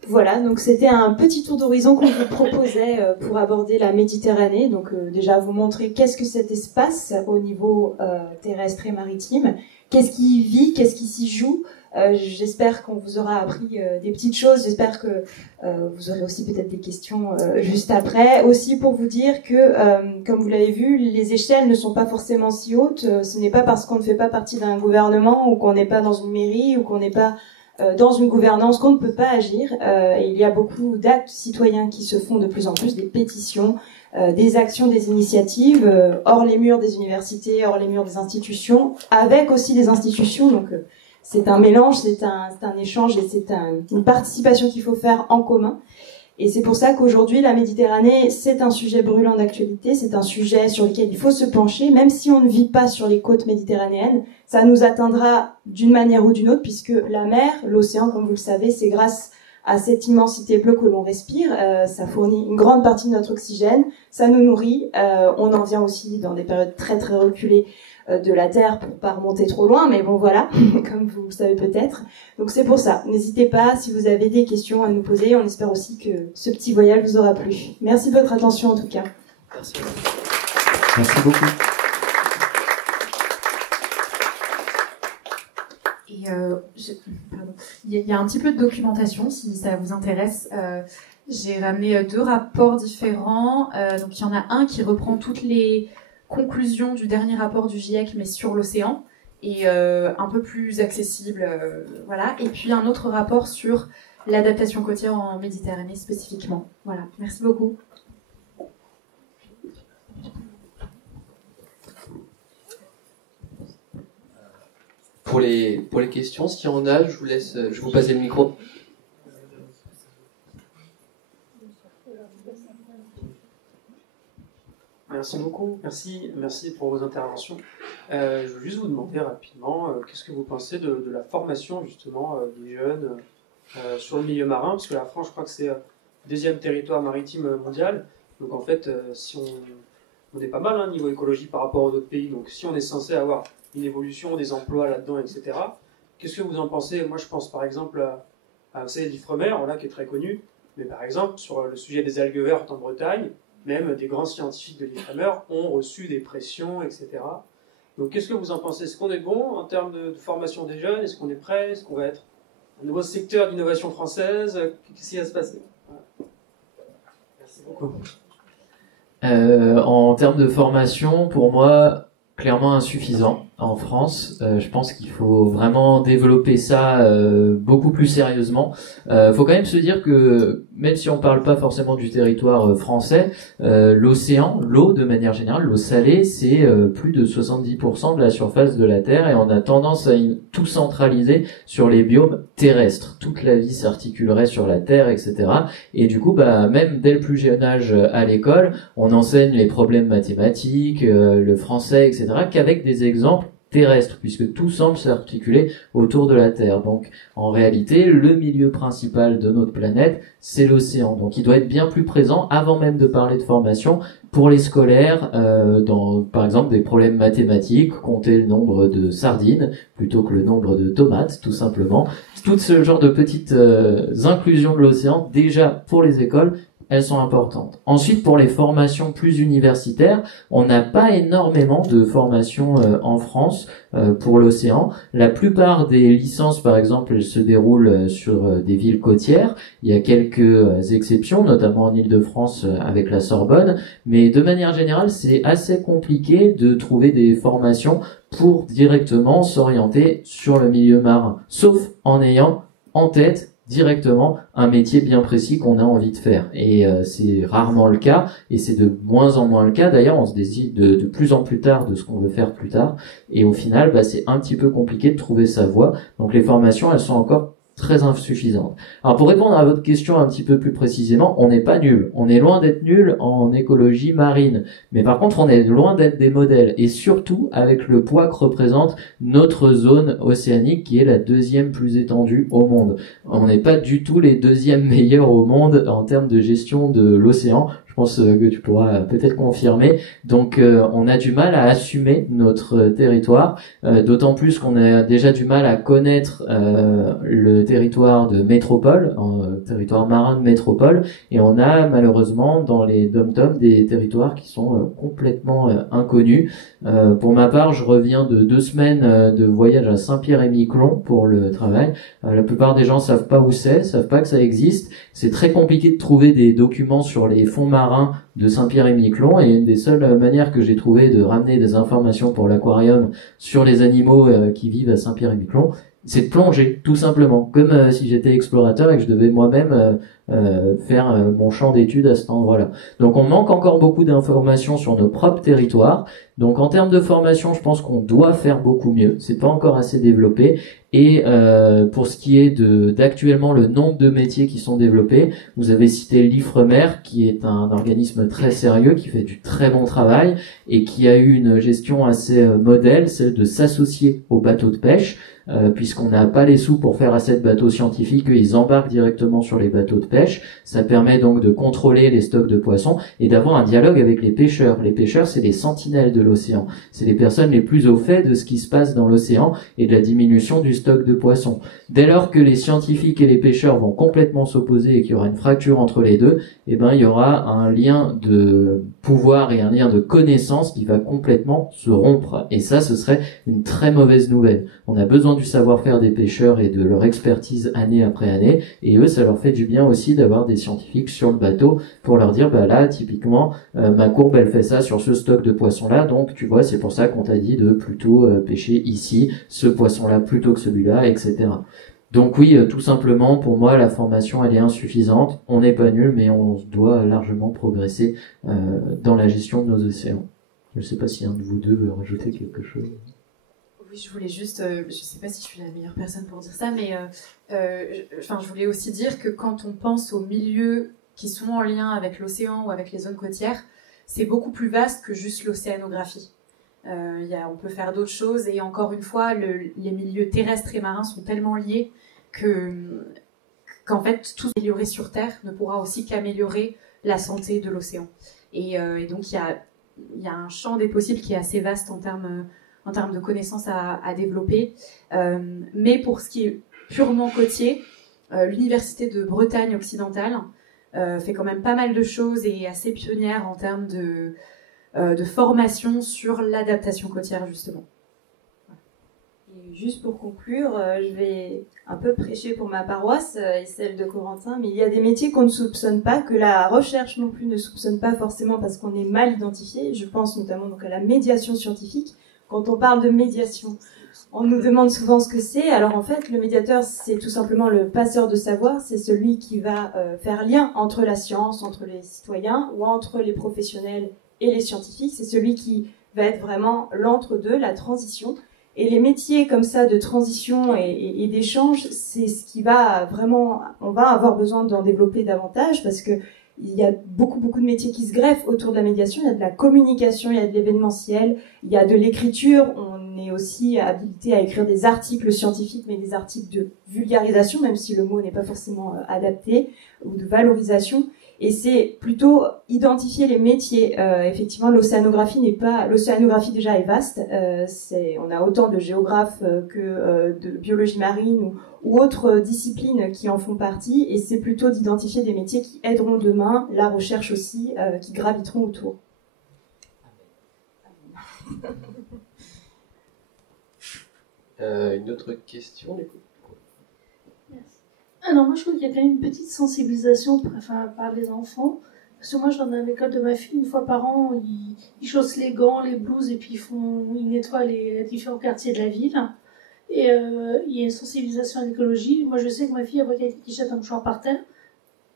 Voilà, donc c'était un petit tour d'horizon qu'on vous proposait pour aborder la Méditerranée. Donc déjà vous montrer qu'est-ce que cet espace au niveau terrestre et maritime, qu'est-ce qui y vit, qu'est-ce qui s'y joue. J'espère qu'on vous aura appris des petites choses, j'espère que vous aurez aussi peut-être des questions juste après. Aussi pour vous dire que, comme vous l'avez vu, les échelles ne sont pas forcément si hautes. Ce n'est pas parce qu'on ne fait pas partie d'un gouvernement ou qu'on n'est pas dans une mairie ou qu'on n'est pas dans une gouvernance qu'on ne peut pas agir. Et il y a beaucoup d'actes citoyens qui se font de plus en plus, des pétitions, des actions, des initiatives, hors les murs des universités, hors les murs des institutions, avec aussi des institutions. Donc c'est un mélange, c'est un échange et c'est une participation qu'il faut faire en commun. Et c'est pour ça qu'aujourd'hui, la Méditerranée, c'est un sujet brûlant d'actualité, c'est un sujet sur lequel il faut se pencher, même si on ne vit pas sur les côtes méditerranéennes, ça nous atteindra d'une manière ou d'une autre, puisque la mer, l'océan, comme vous le savez, c'est grâce à cette immensité bleue que l'on respire, ça fournit une grande partie de notre oxygène, ça nous nourrit, on en vient aussi dans des périodes très très reculées de la Terre pour pas remonter trop loin, mais bon voilà, comme vous le savez peut-être. Donc c'est pour ça, n'hésitez pas si vous avez des questions à nous poser, on espère aussi que ce petit voyage vous aura plu. Merci de votre attention en tout cas. Merci. Merci beaucoup. Et il y a un petit peu de documentation si ça vous intéresse. J'ai ramené 2 rapports différents. Donc il y en a un qui reprend toutes les conclusion du dernier rapport du GIEC, mais sur l'océan, et un peu plus accessible, voilà. Et puis un autre rapport sur l'adaptation côtière en Méditerranée spécifiquement. Voilà, merci beaucoup. Pour les questions, s'il y en a, je vais vous passer le micro. Merci beaucoup, merci pour vos interventions. Je veux juste vous demander rapidement, qu'est-ce que vous pensez de la formation justement des jeunes sur le milieu marin, parce que la France, je crois que c'est le 2e territoire maritime mondial, donc en fait, si on est pas mal niveau écologie par rapport aux autres pays, donc si on est censé avoir une évolution des emplois là-dedans, etc., qu'est-ce que vous en pensez? Moi, je pense par exemple à vous savez, l'Ifremer, là, qui est très connu, mais par exemple, sur le sujet des algues vertes en Bretagne, même des grands scientifiques de l'Ifremer ont reçu des pressions, etc. Donc qu'est-ce que vous en pensez? Est-ce qu'on est bon en termes de formation des jeunes? Est-ce qu'on est prêt? Est-ce qu'on va être un nouveau secteur d'innovation française? Qu'est-ce qui va se passer? Voilà. Merci beaucoup. En termes de formation, pour moi, clairement insuffisant. en France. Je pense qu'il faut vraiment développer ça beaucoup plus sérieusement. Faut quand même se dire que même si on parle pas forcément du territoire français, l'océan, l'eau de manière générale, l'eau salée, c'est plus de 70% de la surface de la Terre, et on a tendance à tout centraliser sur les biomes terrestres. Toute la vie s'articulerait sur la Terre, etc. Et du coup, même dès le plus jeune âge à l'école, on enseigne les problèmes mathématiques, le français, etc., qu'avec des exemples terrestre, puisque tout semble s'articuler autour de la Terre. Donc, en réalité, le milieu principal de notre planète, c'est l'océan. Donc, il doit être bien plus présent, avant même de parler de formation, pour les scolaires, dans, par exemple, des problèmes mathématiques, compter le nombre de sardines, plutôt que le nombre de tomates, tout simplement. Tout ce genre de petites inclusions de l'océan, déjà pour les écoles, elles sont importantes. Ensuite, pour les formations plus universitaires, on n'a pas énormément de formations en France pour l'océan. La plupart des licences, par exemple, elles se déroulent sur des villes côtières. Il y a quelques exceptions, notamment en Île-de-France avec la Sorbonne, mais de manière générale, c'est assez compliqué de trouver des formations pour directement s'orienter sur le milieu marin, sauf en ayant en tête directement un métier bien précis qu'on a envie de faire. Et c'est rarement le cas, et c'est de moins en moins le cas. D'ailleurs, on se décide de plus en plus tard de ce qu'on veut faire plus tard, et au final, c'est un petit peu compliqué de trouver sa voie. Donc les formations, elles sont encore très insuffisante. Alors pour répondre à votre question un petit peu plus précisément, on n'est pas nul. On est loin d'être nul en écologie marine. Mais par contre, on est loin d'être des modèles. Et surtout avec le poids que représente notre zone océanique qui est la deuxième plus étendue au monde. On n'est pas du tout les deuxièmes meilleurs au monde en termes de gestion de l'océan. Je pense que tu pourras peut-être confirmer. Donc on a du mal à assumer notre territoire, d'autant plus qu'on a déjà du mal à connaître le territoire de métropole, territoire marin de métropole, et on a malheureusement dans les dom-toms des territoires qui sont complètement inconnus. Pour ma part, je reviens de 2 semaines de voyage à Saint-Pierre-et-Miquelon pour le travail. La plupart des gens savent pas où c'est, savent pas que ça existe. C'est très compliqué de trouver des documents sur les fonds marins de Saint-Pierre-et-Miquelon, et une des seules manières que j'ai trouvé de ramener des informations pour l'aquarium sur les animaux qui vivent à Saint-Pierre-et-Miquelon, c'est de plonger, tout simplement, comme si j'étais explorateur et que je devais moi-même faire mon champ d'études à cet endroit-là. Donc on manque encore beaucoup d'informations sur nos propres territoires. Donc en termes de formation, je pense qu'on doit faire beaucoup mieux. C'est pas encore assez développé. Et pour ce qui est d'actuellement le nombre de métiers qui sont développés, vous avez cité l'Ifremer, qui est un organisme très sérieux, qui fait du très bon travail et qui a eu une gestion assez modèle, celle de s'associer aux bateaux de pêche. Puisqu'on n'a pas les sous pour faire assez de bateaux scientifiques, eux, ils embarquent directement sur les bateaux de pêche. Ça permet donc de contrôler les stocks de poissons et d'avoir un dialogue avec les pêcheurs. Les pêcheurs, c'est les sentinelles de l'océan. C'est les personnes les plus au fait de ce qui se passe dans l'océan et de la diminution du stock de poissons. Dès lors que les scientifiques et les pêcheurs vont complètement s'opposer et qu'il y aura une fracture entre les deux, il y aura un lien de pouvoir et un lien de connaissance qui va complètement se rompre. Et ça, ce serait une très mauvaise nouvelle. On a besoin du savoir-faire des pêcheurs et de leur expertise année après année, et eux, ça leur fait du bien aussi d'avoir des scientifiques sur le bateau pour leur dire, là, typiquement, ma courbe, elle fait ça sur ce stock de poissons-là, donc tu vois, c'est pour ça qu'on t'a dit de plutôt pêcher ici, ce poisson-là plutôt que celui-là, etc. Donc oui, tout simplement, pour moi, la formation, elle est insuffisante. On n'est pas nul, mais on doit largement progresser dans la gestion de nos océans. Je ne sais pas si un de vous deux veut rajouter quelque chose. Oui, je voulais juste, je sais pas si je suis la meilleure personne pour dire ça, mais je voulais aussi dire que quand on pense aux milieux qui sont en lien avec l'océan ou avec les zones côtières, c'est beaucoup plus vaste que juste l'océanographie. On peut faire d'autres choses, et encore une fois, les milieux terrestres et marins sont tellement liés qu'en fait, tout améliorer sur Terre ne pourra aussi qu'améliorer la santé de l'océan. Et donc, il y a un champ des possibles qui est assez vaste en termes de connaissances à développer. Mais pour ce qui est purement côtier, l'Université de Bretagne occidentale fait quand même pas mal de choses et est assez pionnière en termes de formation sur l'adaptation côtière, justement. Et juste pour conclure, je vais un peu prêcher pour ma paroisse et celle de Corentin, mais il y a des métiers qu'on ne soupçonne pas, que la recherche non plus ne soupçonne pas forcément parce qu'on est mal identifié. Je pense notamment donc à la médiation scientifique. quand on parle de médiation. On nous demande souvent ce que c'est. Alors en fait, le médiateur, c'est tout simplement le passeur de savoir. C'est celui qui va faire lien entre la science, entre les citoyens ou entre les professionnels et les scientifiques. C'est celui qui va être vraiment l'entre-deux, la transition. Et les métiers comme ça de transition et d'échange, c'est ce qui va vraiment, on va avoir besoin d'en développer davantage parce que il y a beaucoup de métiers qui se greffent autour de la médiation. Il y a de la communication, il y a de l'événementiel, il y a de l'écriture. On est aussi habilité à écrire des articles scientifiques, mais des articles de vulgarisation, même si le mot n'est pas forcément adapté, ou de valorisation. Et c'est plutôt identifier les métiers. Effectivement, l'océanographie déjà est vaste. On a autant de géographes que de biologie marine ou autres disciplines qui en font partie. Et c'est plutôt d'identifier des métiers qui aideront demain la recherche aussi, qui graviteront autour. Une autre question, du coup. Alors moi je trouve qu'il y a quand même une petite sensibilisation par les enfants. Parce que moi je vais à l'école de ma fille, une fois par an, ils chaussent les gants, les blouses et puis ils nettoient les différents quartiers de la ville. Et il y a une sensibilisation à l'écologie. Moi je sais que ma fille, elle voit quelqu'un qui jette un mouchoir par terre.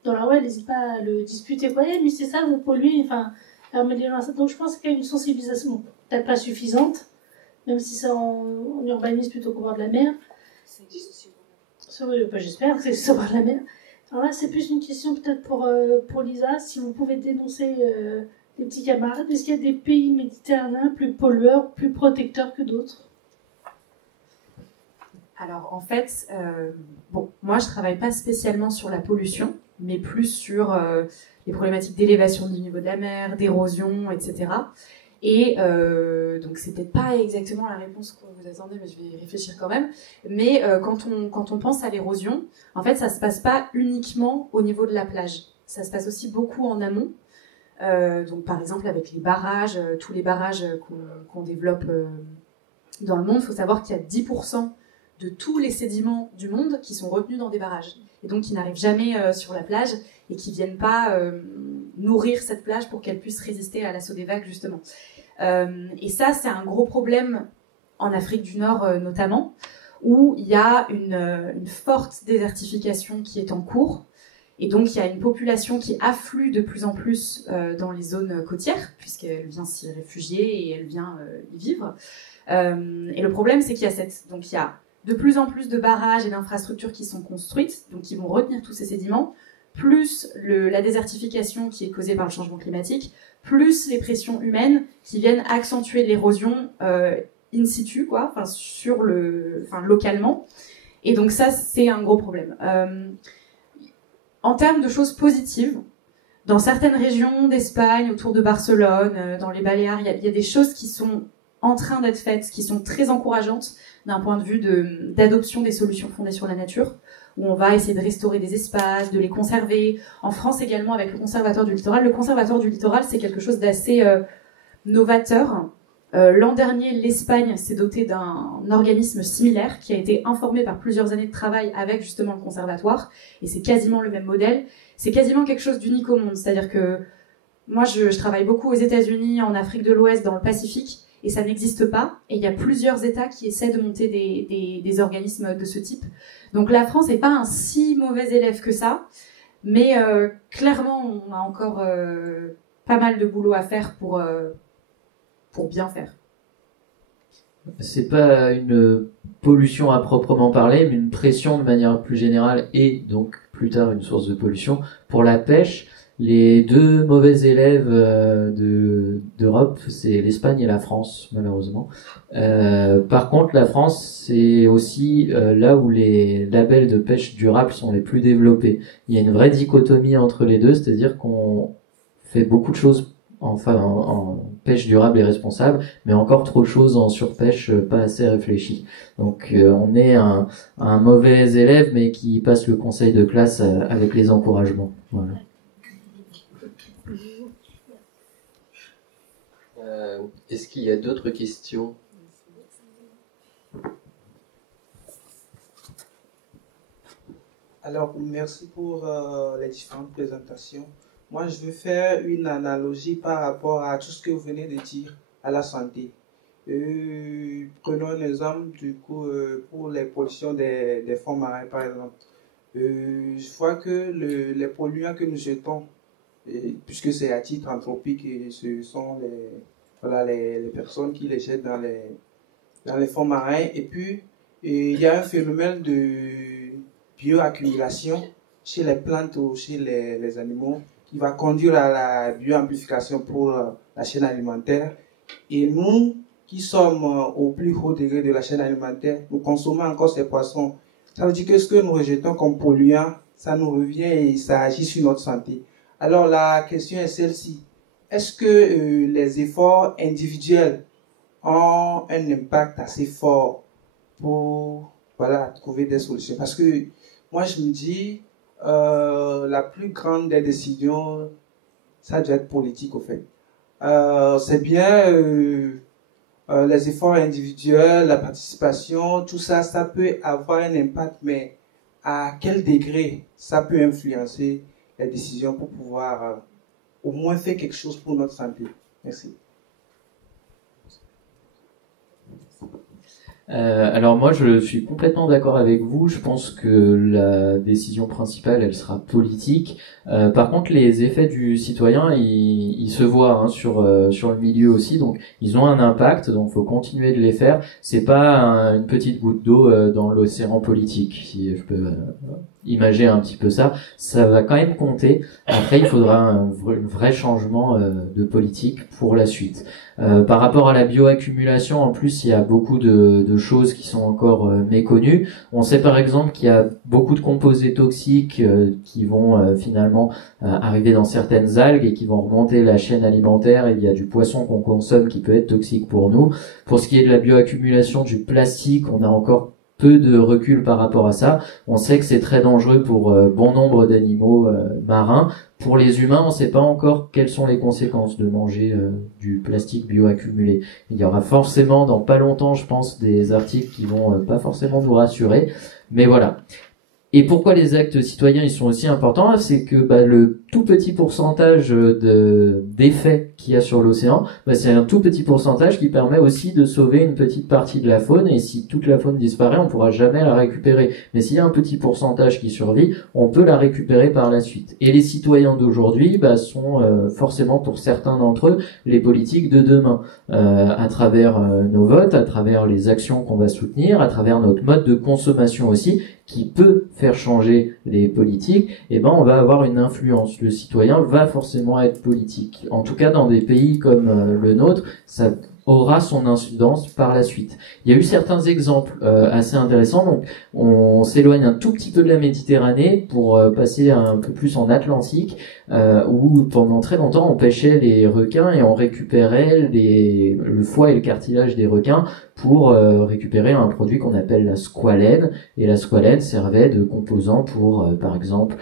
Dans la rue, elle n'hésite pas à le disputer. Quoi, mais c'est ça, vous polluez. Enfin, elle remet les gens à ça. Donc je pense qu'il y a une sensibilisation, peut-être pas suffisante, même si c'est en urbanisme plutôt qu'au bord de la mer. J'espère que c'est sur bord de la mer. Alors là, c'est plus une question peut-être pour Lisa, si vous pouvez dénoncer les petits camarades. Est-ce qu'il y a des pays méditerranéens plus pollueurs, plus protecteurs que d'autres? Alors en fait, moi je travaille pas spécialement sur la pollution, mais plus sur les problématiques d'élévation du niveau de la mer, d'érosion, etc. Et donc c'est peut-être pas exactement la réponse que vous attendez, mais je vais y réfléchir quand même. Mais quand on pense à l'érosion, en fait ça se passe pas uniquement au niveau de la plage. Ça se passe aussi beaucoup en amont. Donc par exemple avec les barrages, tous les barrages qu'on développe dans le monde, il faut savoir qu'il y a 10% de tous les sédiments du monde qui sont retenus dans des barrages. Et donc qui n'arrivent jamais sur la plage et qui viennent pas nourrir cette plage pour qu'elle puisse résister à l'assaut des vagues, justement. Et ça, c'est un gros problème en Afrique du Nord, notamment, où il y a une forte désertification qui est en cours. Et donc, il y a une population qui afflue de plus en plus dans les zones côtières, puisqu'elle vient s'y réfugier et elle vient y vivre. Et le problème, c'est qu'il y a donc il y a de plus en plus de barrages et d'infrastructures qui sont construites, donc qui vont retenir tous ces sédiments, plus la désertification qui est causée par le changement climatique, plus les pressions humaines qui viennent accentuer l'érosion in situ, localement. Et donc ça, c'est un gros problème. En termes de choses positives, dans certaines régions d'Espagne, autour de Barcelone, dans les Baléares, il y a des choses qui sont en train d'être faites, qui sont très encourageantes d'un point de vue d'adoption des solutions fondées sur la nature, où on va essayer de restaurer des espaces, de les conserver. En France également, avec le Conservatoire du Littoral. Le Conservatoire du Littoral, c'est quelque chose d'assez novateur. L'an dernier, l'Espagne s'est dotée d'un organisme similaire qui a été informé par plusieurs années de travail avec justement le Conservatoire, et c'est quasiment le même modèle. C'est quasiment quelque chose d'unique au monde, c'est-à-dire que moi, je travaille beaucoup aux États-Unis, en Afrique de l'Ouest, dans le Pacifique, et ça n'existe pas. Et il y a plusieurs États qui essaient de monter des organismes de ce type. Donc la France n'est pas un si mauvais élève que ça, mais clairement, on a encore pas mal de boulot à faire pour bien faire. C'est pas une pollution à proprement parler, mais une pression de manière plus générale et donc plus tard une source de pollution pour la pêche. Les deux mauvais élèves d'Europe, c'est l'Espagne et la France, malheureusement. Par contre, la France, c'est aussi là où les labels de pêche durable sont les plus développés. Il y a une vraie dichotomie entre les deux, c'est-à-dire qu'on fait beaucoup de choses en pêche durable et responsable, mais encore trop de choses en surpêche pas assez réfléchies. Donc on est un mauvais élève, mais qui passe le conseil de classe avec les encouragements. Voilà. Est-ce qu'il y a d'autres questions? Alors, merci pour les différentes présentations. Moi, je veux faire une analogie par rapport à tout ce que vous venez de dire à la santé. Prenons un exemple, du coup, pour les pollutions des fonds marins, par exemple. Je vois que les polluants que nous jetons, puisque c'est à titre anthropique, et ce sont les personnes qui les jettent dans les fonds marins. Et puis, il y a un phénomène de bioaccumulation chez les plantes ou chez les animaux qui va conduire à la bioamplification pour la chaîne alimentaire. Et nous, qui sommes au plus haut degré de la chaîne alimentaire, nous consommons encore ces poissons. Ça veut dire que ce que nous rejetons comme polluants, ça nous revient et ça agit sur notre santé. Alors la question est celle-ci. Est-ce que les efforts individuels ont un impact assez fort pour trouver des solutions? Parce que moi je me dis, la plus grande des décisions, ça doit être politique au fait. C'est bien les efforts individuels, la participation, tout ça, ça peut avoir un impact, mais à quel degré ça peut influencer les décisions pour pouvoir au moins faire quelque chose pour notre santé? Merci. Alors moi je suis complètement d'accord avec vous, je pense que la décision principale elle sera politique. Par contre les effets du citoyen ils se voient sur le milieu aussi, donc ils ont un impact, donc faut continuer de les faire. C'est pas une petite goutte d'eau dans l'océan politique, si je peux imaginer un petit peu ça va quand même compter. Après il faudra un vrai changement de politique pour la suite. Par rapport à la bioaccumulation, en plus, il y a beaucoup de choses qui sont encore méconnues. On sait par exemple qu'il y a beaucoup de composés toxiques qui vont finalement arriver dans certaines algues et qui vont remonter la chaîne alimentaire. Et il y a du poisson qu'on consomme qui peut être toxique pour nous. Pour ce qui est de la bioaccumulation du plastique, on a encore peu de recul par rapport à ça. On sait que c'est très dangereux pour bon nombre d'animaux marins. Pour les humains, on ne sait pas encore quelles sont les conséquences de manger du plastique bioaccumulé. Il y aura forcément dans pas longtemps, je pense, des articles qui vont pas forcément nous rassurer. Mais voilà. Et pourquoi les actes citoyens ils sont aussi importants, c'est que le tout petit pourcentage d'effets qu'il y a sur l'océan, c'est un tout petit pourcentage qui permet aussi de sauver une petite partie de la faune, et si toute la faune disparaît, on pourra jamais la récupérer. Mais s'il y a un petit pourcentage qui survit, on peut la récupérer par la suite. Et les citoyens d'aujourd'hui sont forcément pour certains d'entre eux les politiques de demain, à travers nos votes, à travers les actions qu'on va soutenir, à travers notre mode de consommation aussi, qui peut faire changer les politiques, on va avoir une influence. Le citoyen va forcément être politique. En tout cas, dans des pays comme le nôtre, ça aura son incidence par la suite. Il y a eu certains exemples assez intéressants. Donc, on s'éloigne un tout petit peu de la Méditerranée pour passer un peu plus en Atlantique, où pendant très longtemps on pêchait les requins et on récupérait le foie et le cartilage des requins pour récupérer un produit qu'on appelle la squalène. Et la squalène servait de composant pour, par exemple,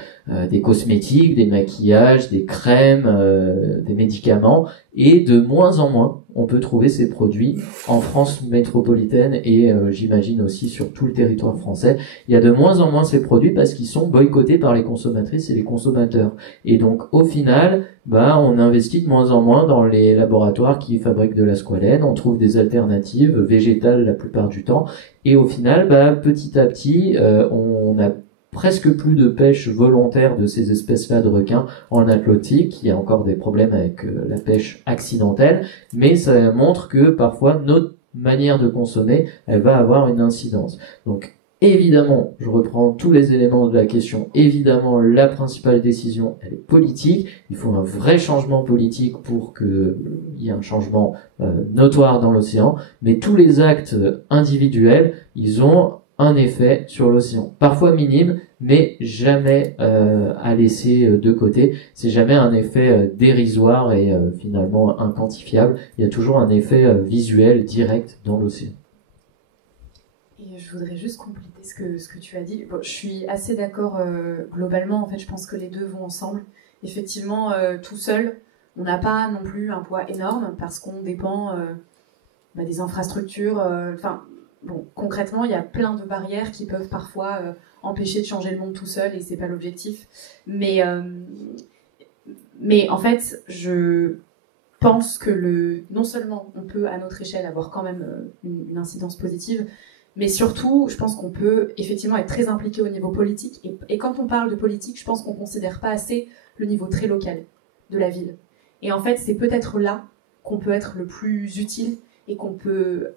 des cosmétiques, des maquillages, des crèmes, des médicaments. Et de moins en moins, on peut trouver ces produits en France métropolitaine et j'imagine aussi sur tout le territoire français. Il y a de moins en moins ces produits parce qu'ils sont boycottés par les consommatrices et les consommateurs. Et donc au final, on investit de moins en moins dans les laboratoires qui fabriquent de la squalène. On trouve des alternatives végétales la plupart du temps. Et au final, petit à petit, on a presque plus de pêche volontaire de ces espèces-là de requins en Atlantique. Il y a encore des problèmes avec la pêche accidentelle, mais ça montre que parfois notre manière de consommer, elle va avoir une incidence. Donc évidemment, je reprends tous les éléments de la question, évidemment la principale décision, elle est politique. Il faut un vrai changement politique pour qu'il y ait un changement notoire dans l'océan, mais tous les actes individuels, ils ont un effet sur l'océan, parfois minime, mais jamais à laisser de côté. C'est jamais un effet dérisoire et finalement inquantifiable. Il y a toujours un effet visuel direct dans l'océan. Et je voudrais juste compléter ce que tu as dit. Bon, je suis assez d'accord globalement. En fait, je pense que les deux vont ensemble. Effectivement, tout seul, on n'a pas non plus un poids énorme parce qu'on dépend des infrastructures. Concrètement, il y a plein de barrières qui peuvent parfois empêcher de changer le monde tout seul et c'est pas l'objectif. Mais en fait, je pense que non seulement on peut à notre échelle avoir quand même une incidence positive, mais surtout, je pense qu'on peut effectivement être très impliqué au niveau politique. Et quand on parle de politique, je pense qu'on ne considère pas assez le niveau très local de la ville. Et en fait, c'est peut-être là qu'on peut être le plus utile et qu'on peut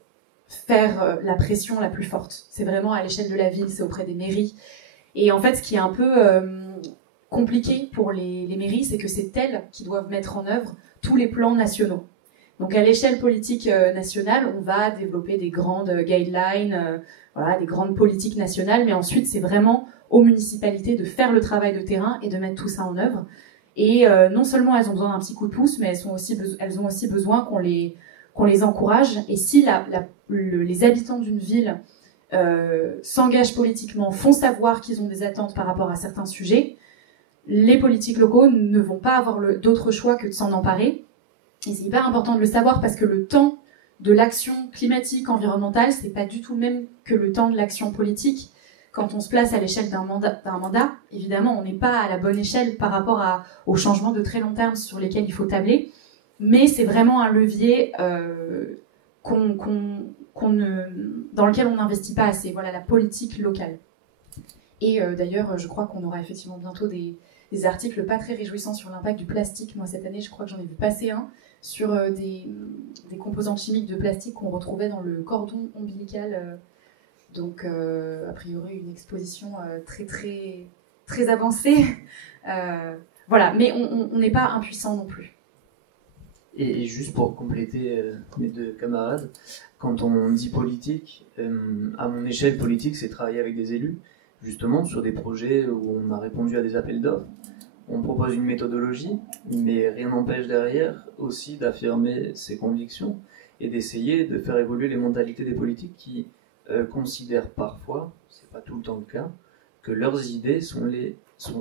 faire la pression la plus forte. C'est vraiment à l'échelle de la ville, c'est auprès des mairies. Et en fait, ce qui est un peu compliqué pour les mairies, c'est que c'est elles qui doivent mettre en œuvre tous les plans nationaux. Donc à l'échelle politique nationale, on va développer des grandes guidelines, des grandes politiques nationales, mais ensuite c'est vraiment aux municipalités de faire le travail de terrain et de mettre tout ça en œuvre. Et non seulement elles ont besoin d'un petit coup de pouce, mais elles ont aussi besoin qu'on les encourage. Et si les habitants d'une ville s'engagent politiquement, font savoir qu'ils ont des attentes par rapport à certains sujets, les politiques locaux ne vont pas avoir d'autre choix que de s'en emparer. Et c'est hyper important de le savoir parce que le temps de l'action climatique, environnementale, c'est pas du tout le même que le temps de l'action politique. Quand on se place à l'échelle d'un mandat, évidemment, on n'est pas à la bonne échelle par rapport aux changements de très long terme sur lesquels il faut tabler. Mais c'est vraiment un levier dans lequel on n'investit pas assez. Voilà, la politique locale. Et d'ailleurs, je crois qu'on aura effectivement bientôt des articles pas très réjouissants sur l'impact du plastique. Moi, cette année, je crois que j'en ai vu passer un sur des composantes chimiques de plastique qu'on retrouvait dans le cordon ombilical. Donc, a priori, une exposition très, très, très avancée. Voilà, mais on n'est pas impuissant non plus. Et juste pour compléter mes deux camarades, quand on dit politique, à mon échelle politique, c'est travailler avec des élus, justement, sur des projets où on a répondu à des appels d'offres. On propose une méthodologie, mais rien n'empêche derrière aussi d'affirmer ses convictions et d'essayer de faire évoluer les mentalités des politiques qui considèrent parfois, c'est pas tout le temps le cas, que leurs idées sont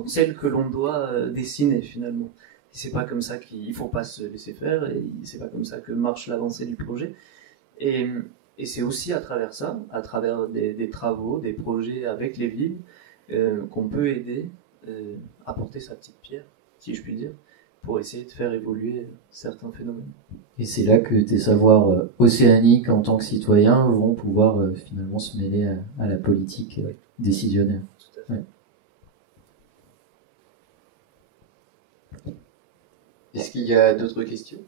celles que l'on doit dessiner finalement. C'est pas comme ça qu'il faut pas se laisser faire et c'est pas comme ça que marche l'avancée du projet. Et c'est aussi à travers ça, à travers des travaux, des projets avec les villes, qu'on peut aider, apporter sa petite pierre, si je puis dire, pour essayer de faire évoluer certains phénomènes. Et c'est là que tes savoirs océaniques en tant que citoyen vont pouvoir finalement se mêler à la politique décisionnaire. Tout à fait. Ouais. Est-ce qu'il y a d'autres questions ?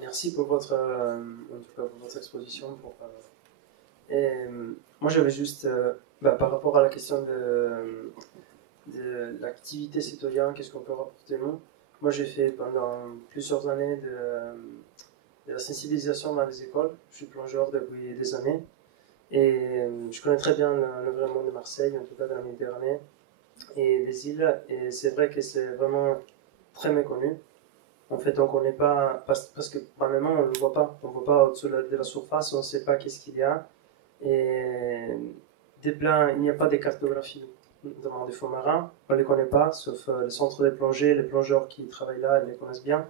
Merci pour votre exposition. Moi, j'avais juste, par rapport à la question de l'activité citoyenne, qu'est-ce qu'on peut rapporter nous ? Moi, j'ai fait pendant plusieurs années de la sensibilisation dans les écoles. Je suis plongeur depuis des années. Et je connais très bien l'environnement de Marseille, en tout cas de la Méditerranée et des îles. Et c'est vrai que c'est vraiment très méconnu. En fait, on ne connaît pas, parce que maintenant on ne le voit pas. On ne voit pas au-dessous de la surface, on ne sait pas qu'est-ce qu'il y a. Et des plans, il n'y a pas de cartographie dans des fonds marins. On ne les connaît pas, sauf le centre des plongées, les plongeurs qui travaillent là, ils les connaissent bien.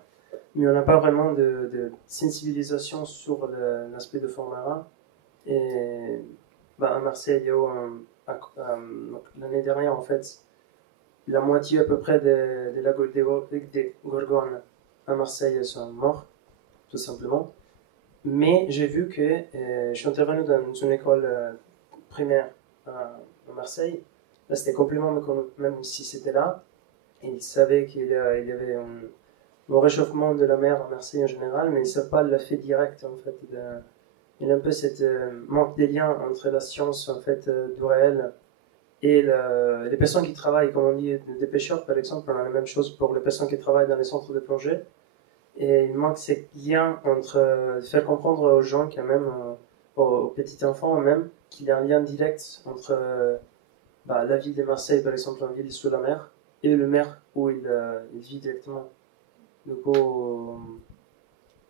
Mais on n'a pas vraiment de sensibilisation sur l'aspect de fonds marins. Et à Marseille, l'année dernière, en fait, la moitié à peu près des lagos des gorgones à Marseille, elles sont morts, tout simplement. Mais j'ai vu que je suis intervenu dans une école primaire à Marseille. Là, c'était complètement méconnu, même si c'était là. Et ils savaient qu'il y avait un réchauffement de la mer à Marseille en général, mais ils ne savent pas l'effet direct, en fait. Il y a un peu cette manque des liens entre la science, en fait, du réel et les personnes qui travaillent, comme on dit, des pêcheurs, par exemple. On a la même chose pour les personnes qui travaillent dans les centres de plongée. Et il manque ces liens entre faire comprendre aux gens, quand même, aux petits enfants même, qu'il y a un lien direct entre la ville de Marseille, par exemple, une ville sous la mer, et le maire où il vit directement. Du coup,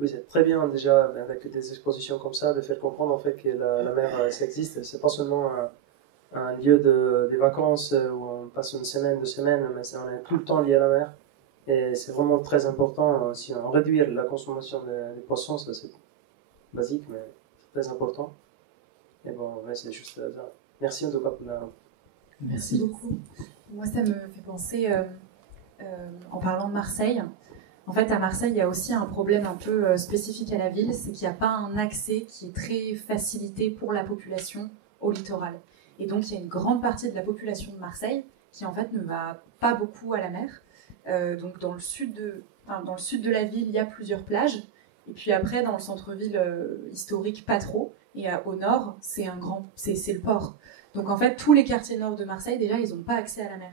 oui, c'est très bien déjà avec des expositions comme ça de faire comprendre en fait que la mer ça existe. C'est pas seulement un lieu de vacances où on passe une semaine, 2 semaines, mais on est tout le temps lié à la mer. Et c'est vraiment très important. Si on réduit la consommation des poissons, ça c'est basique, mais c'est très important. Et bon, ouais, c'est juste ça. Merci en tout cas pour Merci beaucoup. Moi, ça me fait penser, en parlant de Marseille, en fait, à Marseille, il y a aussi un problème un peu spécifique à la ville, c'est qu'il n'y a pas un accès qui est très facilité pour la population au littoral. Et donc, il y a une grande partie de la population de Marseille qui, en fait, ne va pas beaucoup à la mer. Donc, dans le sud de la ville, il y a plusieurs plages. Et puis après, dans le centre-ville historique, pas trop. Et au nord, c'est le port. Donc, en fait, tous les quartiers nord de Marseille, déjà, ils n'ont pas accès à la mer.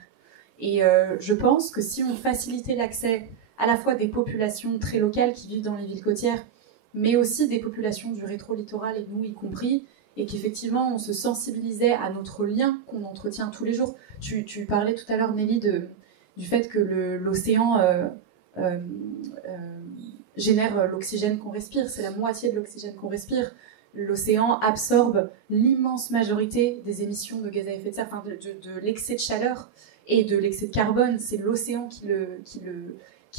Et je pense que si on facilitait l'accès à la fois des populations très locales qui vivent dans les villes côtières, mais aussi des populations du rétro-littoral, et nous y compris, et qu'effectivement on se sensibilisait à notre lien qu'on entretient tous les jours. Tu parlais tout à l'heure, Nelly, du fait que l'océan génère l'oxygène qu'on respire, c'est la moitié de l'oxygène qu'on respire. L'océan absorbe l'immense majorité des émissions de gaz à effet de serre, enfin de l'excès de chaleur et de l'excès de carbone. C'est l'océan qui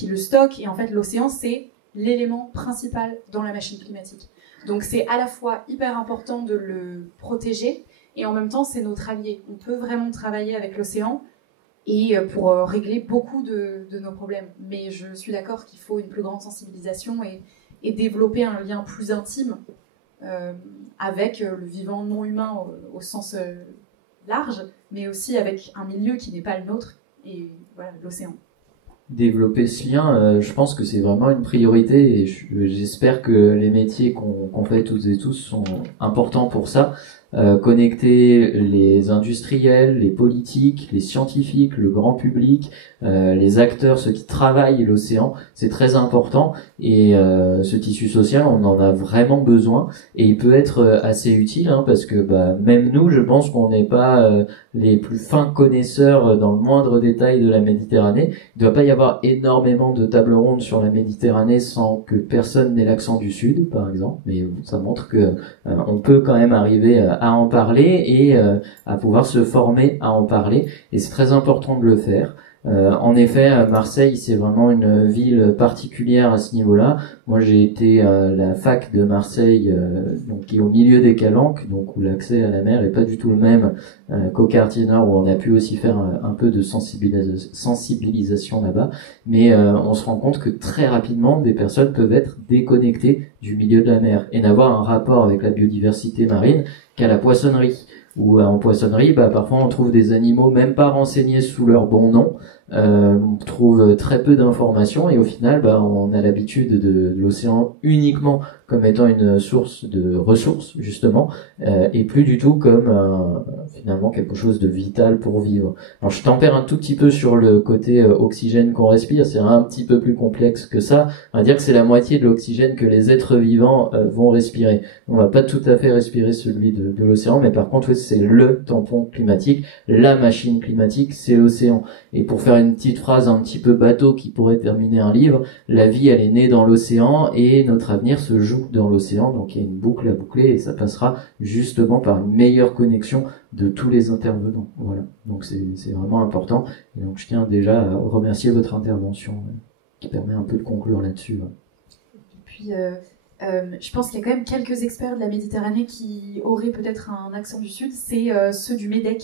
le stocke, et en fait l'océan c'est l'élément principal dans la machine climatique. Donc c'est à la fois hyper important de le protéger, et en même temps c'est notre allié. On peut vraiment travailler avec l'océan et pour régler beaucoup de nos problèmes. Mais je suis d'accord qu'il faut une plus grande sensibilisation et développer un lien plus intime avec le vivant non humain au sens large, mais aussi avec un milieu qui n'est pas le nôtre, et voilà, l'océan. Développer ce lien, je pense que c'est vraiment une priorité, et j'espère que les métiers qu'on fait toutes et tous sont importants pour ça. Connecter les industriels, les politiques, les scientifiques, le grand public, les acteurs, ceux qui travaillent l'océan, c'est très important, et ce tissu social, on en a vraiment besoin, et il peut être assez utile, parce que même nous, je pense qu'on n'est pas les plus fins connaisseurs dans le moindre détail de la Méditerranée. Il ne doit pas y avoir énormément de tables rondes sur la Méditerranée sans que personne n'ait l'accent du Sud, par exemple, mais ça montre que on peut quand même arriver à en parler et à pouvoir se former à en parler, et c'est très important de le faire. En effet, Marseille, c'est vraiment une ville particulière à ce niveau-là. Moi, j'ai été à la fac de Marseille, donc qui est au milieu des Calanques, donc où l'accès à la mer est pas du tout le même qu'au quartier nord, où on a pu aussi faire un peu de sensibilisation là-bas. Mais on se rend compte que très rapidement, des personnes peuvent être déconnectées du milieu de la mer et n'avoir un rapport avec la biodiversité marine qu'à la poissonnerie. Ou en poissonnerie, parfois on trouve des animaux même pas renseignés sous leur bon nom, on trouve très peu d'informations, et au final on a l'habitude de l'océan uniquement comme étant une source de ressources justement, et plus du tout comme finalement quelque chose de vital pour vivre. Alors je tempère un tout petit peu sur le côté oxygène qu'on respire, c'est un petit peu plus complexe que ça. On va dire que c'est la moitié de l'oxygène que les êtres vivants vont respirer. On va pas tout à fait respirer celui de l'océan, mais par contre c'est le tampon climatique, la machine climatique, c'est l'océan. Et pour faire une petite phrase un petit peu bateau qui pourrait terminer un livre, la vie elle est née dans l'océan et notre avenir se joue dans l'océan, donc il y a une boucle à boucler, et ça passera justement par une meilleure connexion de tous les intervenants. Voilà, donc c'est vraiment important, et donc je tiens déjà à remercier votre intervention qui permet un peu de conclure là-dessus. Et puis je pense qu'il y a quand même quelques experts de la Méditerranée qui auraient peut-être un accent du Sud, c'est ceux du MEDEC.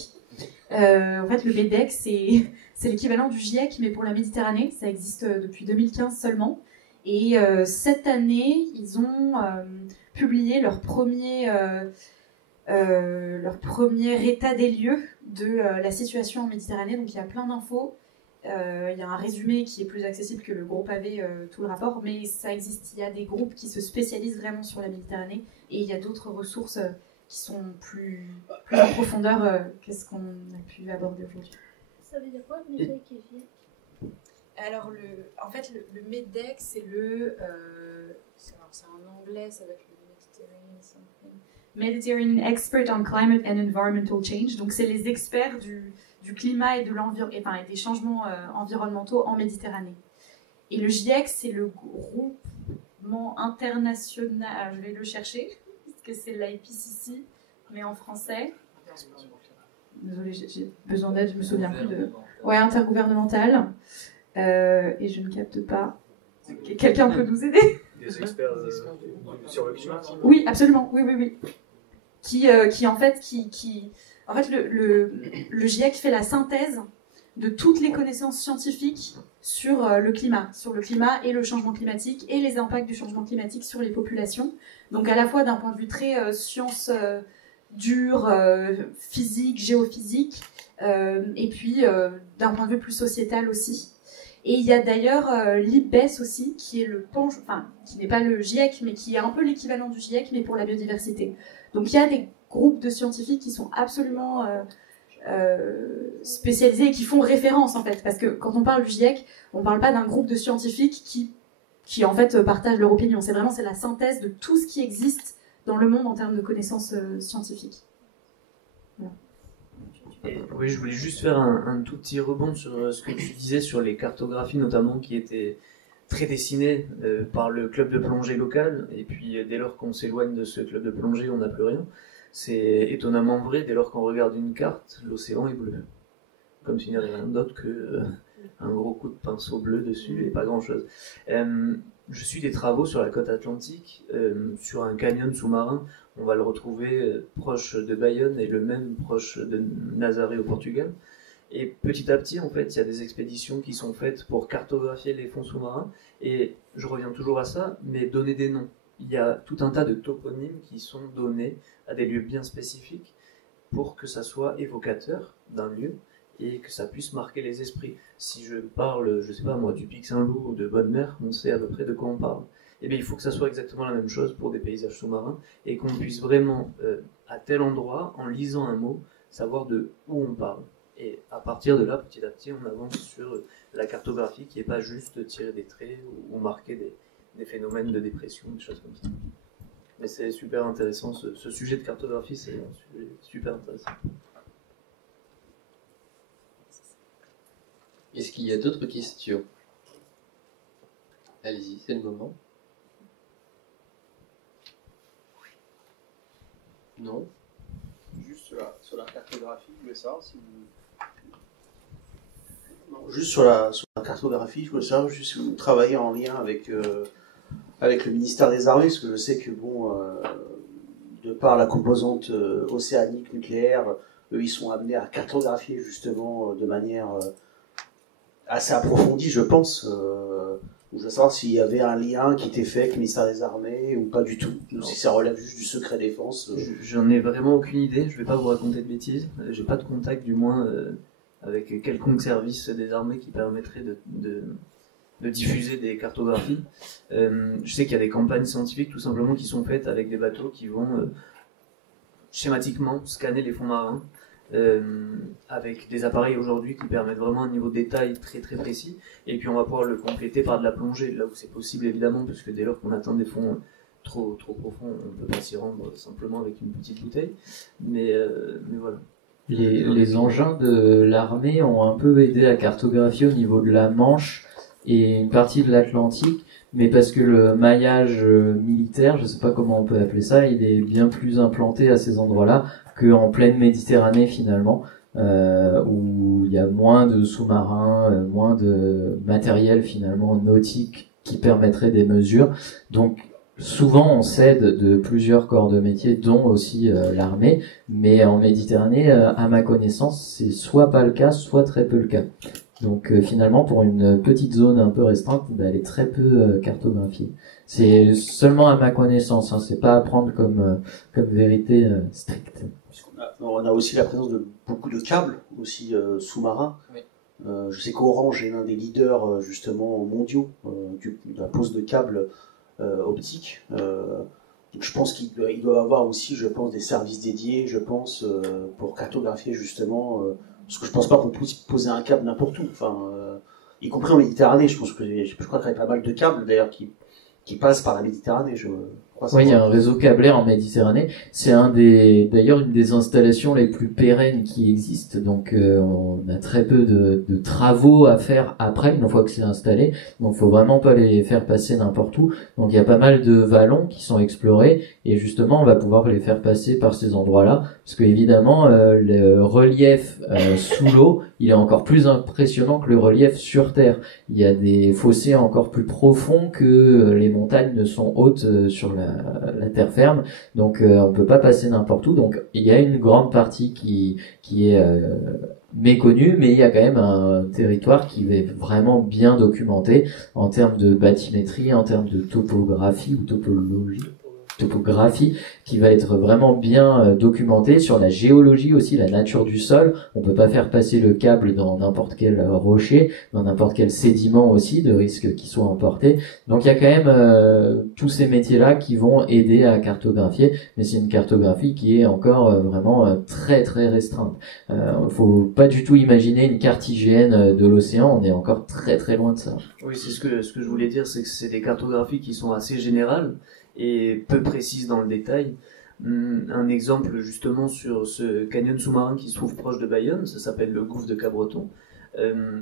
En fait, le MEDEC, c'est l'équivalent du GIEC, mais pour la Méditerranée. Ça existe depuis 2015 seulement. Et cette année, ils ont publié leur premier état des lieux de la situation en Méditerranée. Donc il y a plein d'infos. Il y a un résumé qui est plus accessible que le gros pavé, tout le rapport, mais ça existe. Il y a des groupes qui se spécialisent vraiment sur la Méditerranée, et il y a d'autres ressources qui sont plus en profondeur que ce qu'on a pu aborder aujourd'hui. Ça veut dire quoi, MEDEC et GIEC? Alors, en fait, le MEDEC, c'est c'est en anglais, ça va être le Mediterranean Expert on Climate and Environmental Change. Donc, c'est les experts du climat et et des changements environnementaux en Méditerranée. Et le GIEC, c'est le groupement international. Alors, je vais le chercher, parce que c'est l'IPCC, mais en français. Désolée, j'ai besoin d'aide, je me souviens plus de. Ouais, intergouvernemental. Et je ne capte pas. Quelqu'un peut nous aider? Des experts sur le climat. Oui, absolument. Oui. Qui en fait, qui En fait, le GIEC fait la synthèse de toutes les connaissances scientifiques sur le climat et le changement climatique et les impacts du changement climatique sur les populations. Donc à la fois d'un point de vue très sciences dures, physique, géophysique, et puis d'un point de vue plus sociétal aussi. Et il y a d'ailleurs l'IPBES aussi, qui est qui n'est pas le GIEC, mais qui est un peu l'équivalent du GIEC, mais pour la biodiversité. Donc il y a des groupes de scientifiques qui sont absolument spécialisés et qui font référence en fait, parce que quand on parle du GIEC, on parle pas d'un groupe de scientifiques qui en fait partagent leur opinion. C'est la synthèse de tout ce qui existe dans le monde en termes de connaissances scientifiques. Voilà. Oui, je voulais juste faire un tout petit rebond sur ce que tu disais sur les cartographies notamment qui étaient très dessinées par le club de plongée local, et puis dès lors qu'on s'éloigne de ce club de plongée, on n'a plus rien. C'est étonnamment vrai, dès lors qu'on regarde une carte, l'océan est bleu. Comme s'il n'y avait rien d'autre que un gros coup de pinceau bleu dessus et pas grand chose. Je suis des travaux sur la côte atlantique, sur un canyon sous-marin. On va le retrouver proche de Bayonne et le même proche de Nazaré au Portugal. Et petit à petit, en fait, il y a des expéditions qui sont faites pour cartographier les fonds sous-marins. Et je reviens toujours à ça, mais donner des noms. Il y a tout un tas de toponymes qui sont donnés à des lieux bien spécifiques pour que ça soit évocateur d'un lieu et que ça puisse marquer les esprits. Si je parle, je sais pas moi, du Pic Saint-Loup ou de Bonne-Mer, on sait à peu près de quoi on parle. Eh bien, il faut que ça soit exactement la même chose pour des paysages sous-marins et qu'on puisse vraiment, à tel endroit, en lisant un mot, savoir de où on parle. Et à partir de là, petit à petit, on avance sur la cartographie qui n'est pas juste tirer des traits ou marquer des phénomènes de dépression, des choses comme ça. Mais c'est super intéressant, ce sujet de cartographie, c'est un sujet super intéressant. Est-ce qu'il y a d'autres questions? Allez-y, c'est le moment. Non? Juste sur la cartographie, je voulais savoir si vous... Non, juste sur la cartographie, je voulais savoir juste si vous travaillez en lien avec le ministère des Armées, parce que je sais que, bon, de par la composante océanique nucléaire, eux, ils sont amenés à cartographier justement de manière assez approfondie, je pense. Je voulais savoir s'il y avait un lien qui était fait avec le ministère des Armées ou pas du tout, ou si ça relève juste du secret défense. J'en ai vraiment aucune idée, je vais pas vous raconter de bêtises. J'ai pas de contact, du moins, avec quelconque service des armées qui permettrait de diffuser des cartographies. Je sais qu'il y a des campagnes scientifiques tout simplement qui sont faites avec des bateaux qui vont schématiquement scanner les fonds marins avec des appareils aujourd'hui qui permettent vraiment un niveau de détail très très précis, et puis on va pouvoir le compléter par de la plongée là où c'est possible évidemment, parce que dès lors qu'on atteint des fonds trop profonds, on ne peut pas s'y rendre simplement avec une petite bouteille, mais voilà. Les engins de l'armée ont un peu aidé à cartographier au niveau de la Manche et une partie de l'Atlantique, mais parce que le maillage militaire, je sais pas comment on peut appeler ça, il est bien plus implanté à ces endroits-là qu'en pleine Méditerranée finalement, où il y a moins de sous-marins, moins de matériel finalement nautique qui permettrait des mesures. Donc souvent on s'aide de plusieurs corps de métier, dont aussi l'armée, mais en Méditerranée, à ma connaissance, c'est soit pas le cas, soit très peu le cas. Donc finalement, pour une petite zone un peu restreinte, elle est très peu cartographiée. C'est seulement à ma connaissance, hein, c'est pas à prendre comme vérité stricte. On a aussi la présence de beaucoup de câbles aussi sous-marins. Oui. Je sais qu'Orange est l'un des leaders justement mondiaux de la pose de câbles optiques. Donc je pense qu'il doit avoir aussi, je pense, des services dédiés, je pense, pour cartographier justement. Parce que je pense pas qu'on puisse poser un câble n'importe où, enfin, y compris en Méditerranée. Je crois qu'il y a pas mal de câbles d'ailleurs qui passent par la Méditerranée. Oui, il y a un réseau câblé en Méditerranée. C'est d'ailleurs une des installations les plus pérennes qui existent. Donc, on a très peu de travaux à faire après, une fois que c'est installé. Donc, faut vraiment pas les faire passer n'importe où. Donc, il y a pas mal de vallons qui sont explorés. Et justement, on va pouvoir les faire passer par ces endroits-là. Parce que, évidemment, le relief sous l'eau, il est encore plus impressionnant que le relief sur Terre. Il y a des fossés encore plus profonds que les montagnes ne sont hautes sur la la terre ferme, donc on peut pas passer n'importe où. Donc il y a une grande partie qui est méconnue, mais il y a quand même un territoire qui est vraiment bien documenté en termes de bathymétrie, en termes de topographie ou topographie, qui va être vraiment bien documenté sur la géologie aussi, la nature du sol. On peut pas faire passer le câble dans n'importe quel rocher, dans n'importe quel sédiment aussi, de risque qu'il soit emporté. Donc il y a quand même tous ces métiers-là qui vont aider à cartographier, mais c'est une cartographie qui est encore vraiment très très restreinte. Faut pas du tout imaginer une carte IGN de l'océan, on est encore très très loin de ça. Oui, c'est ce que je voulais dire, c'est que c'est des cartographies qui sont assez générales et peu précises dans le détail. Un exemple justement sur ce canyon sous-marin qui se trouve proche de Bayonne, ça s'appelle le gouffre de Cabreton.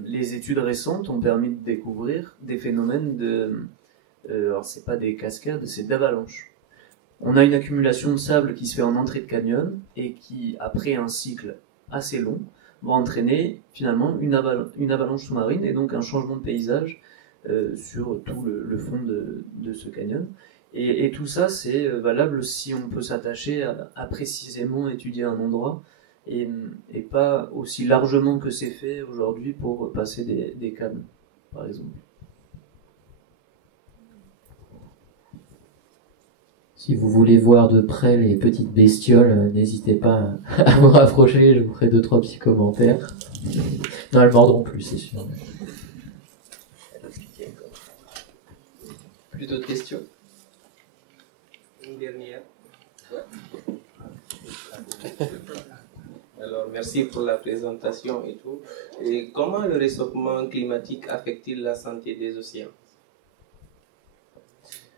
Les études récentes ont permis de découvrir des phénomènes alors c'est pas des cascades, c'est d'avalanches. On a une accumulation de sable qui se fait en entrée de canyon et qui, après un cycle assez long, va entraîner finalement une avalanche sous-marine et donc un changement de paysage sur tout le fond de ce canyon. Et tout ça, c'est valable si on peut s'attacher à précisément étudier un endroit et pas aussi largement que c'est fait aujourd'hui pour passer des câbles, par exemple. Si vous voulez voir de près les petites bestioles, n'hésitez pas à vous rapprocher, je vous ferai 2-3 petits commentaires. Non, elles mordront plus, c'est sûr. Plus d'autres questions? Une dernière. Alors, merci pour la présentation et tout. Et comment le réchauffement climatique affecte-t-il la santé des océans?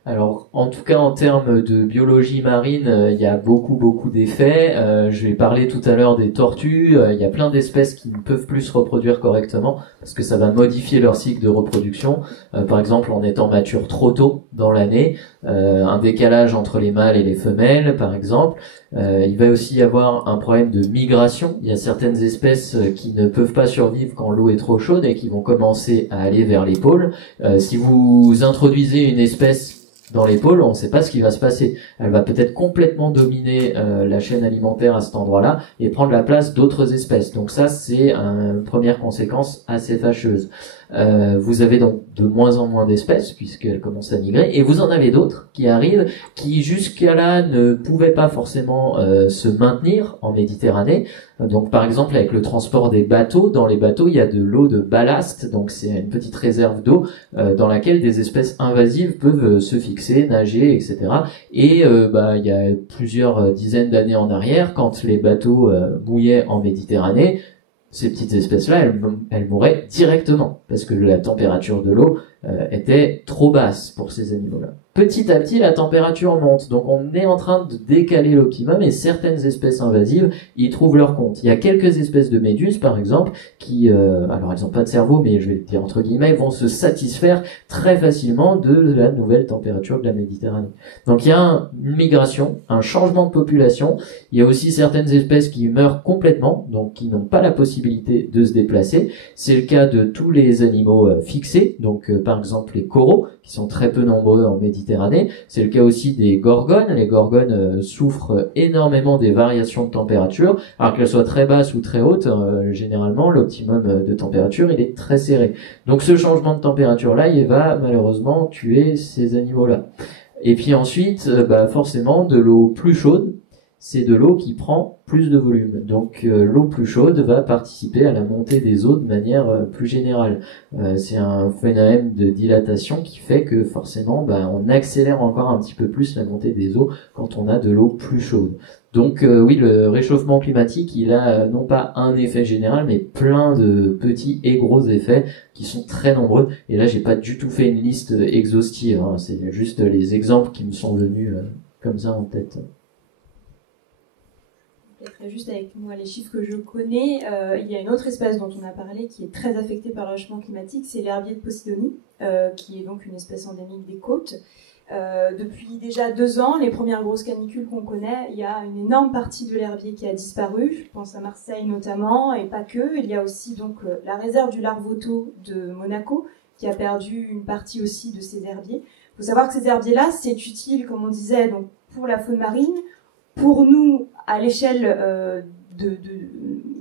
Alors, en tout cas, en termes de biologie marine, il y a beaucoup d'effets. Je vais parler tout à l'heure des tortues. Il y a plein d'espèces qui ne peuvent plus se reproduire correctement parce que ça va modifier leur cycle de reproduction. Par exemple, en étant mature trop tôt dans l'année, un décalage entre les mâles et les femelles, par exemple. Il va aussi y avoir un problème de migration. Il y a certaines espèces qui ne peuvent pas survivre quand l'eau est trop chaude et qui vont commencer à aller vers les pôles. Si vous introduisez une espèce dans les pôles, on ne sait pas ce qui va se passer. Elle va peut-être complètement dominer la chaîne alimentaire à cet endroit-là et prendre la place d'autres espèces. Donc ça, c'est une première conséquence assez fâcheuse. Vous avez donc de moins en moins d'espèces puisqu'elles commencent à migrer, et vous en avez d'autres qui arrivent qui jusqu'à là ne pouvaient pas forcément se maintenir en Méditerranée. Donc par exemple avec le transport des bateaux, dans les bateaux il y a de l'eau de ballast, donc c'est une petite réserve d'eau dans laquelle des espèces invasives peuvent se fixer, nager, etc. Et il y a plusieurs dizaines d'années en arrière, quand les bateaux mouillaient en Méditerranée, ces petites espèces-là, elles mouraient directement parce que la température de l'eau était trop basse pour ces animaux-là. Petit à petit, la température monte, donc on est en train de décaler l'optimum et certaines espèces invasives y trouvent leur compte. Il y a quelques espèces de méduses, par exemple, qui, alors elles n'ont pas de cerveau, mais je vais le dire entre guillemets, vont se satisfaire très facilement de la nouvelle température de la Méditerranée. Donc il y a une migration, un changement de population. Il y a aussi certaines espèces qui meurent complètement, donc qui n'ont pas la possibilité de se déplacer. C'est le cas de tous les animaux fixés, donc par exemple les coraux, qui sont très peu nombreux en Méditerranée. C'est le cas aussi des gorgones. Les gorgones souffrent énormément des variations de température, alors qu'elles soient très basses ou très hautes, généralement l'optimum de température il est très serré. Donc ce changement de température-là, il va malheureusement tuer ces animaux-là. Et puis ensuite, forcément, de l'eau plus chaude, c'est de l'eau qui prend plus de volume. Donc l'eau plus chaude va participer à la montée des eaux de manière plus générale. C'est un phénomène de dilatation qui fait que forcément on accélère encore un petit peu plus la montée des eaux quand on a de l'eau plus chaude. Donc oui, le réchauffement climatique, il a non pas un effet général, mais plein de petits et gros effets qui sont très nombreux. Et là, j'ai pas du tout fait une liste exhaustive, hein. C'est juste les exemples qui me sont venus comme ça en tête. Juste avec moi les chiffres que je connais, il y a une autre espèce dont on a parlé qui est très affectée par le réchauffement climatique, c'est l'herbier de Posidonie, qui est donc une espèce endémique des côtes. Depuis déjà 2 ans, les premières grosses canicules qu'on connaît, il y a une énorme partie de l'herbier qui a disparu, je pense à Marseille notamment, et pas que. Il y a aussi donc la réserve du Larvoto de Monaco, qui a perdu une partie aussi de ses herbiers. Il faut savoir que ces herbiers-là, c'est utile, comme on disait, donc pour la faune marine, pour nous, à l'échelle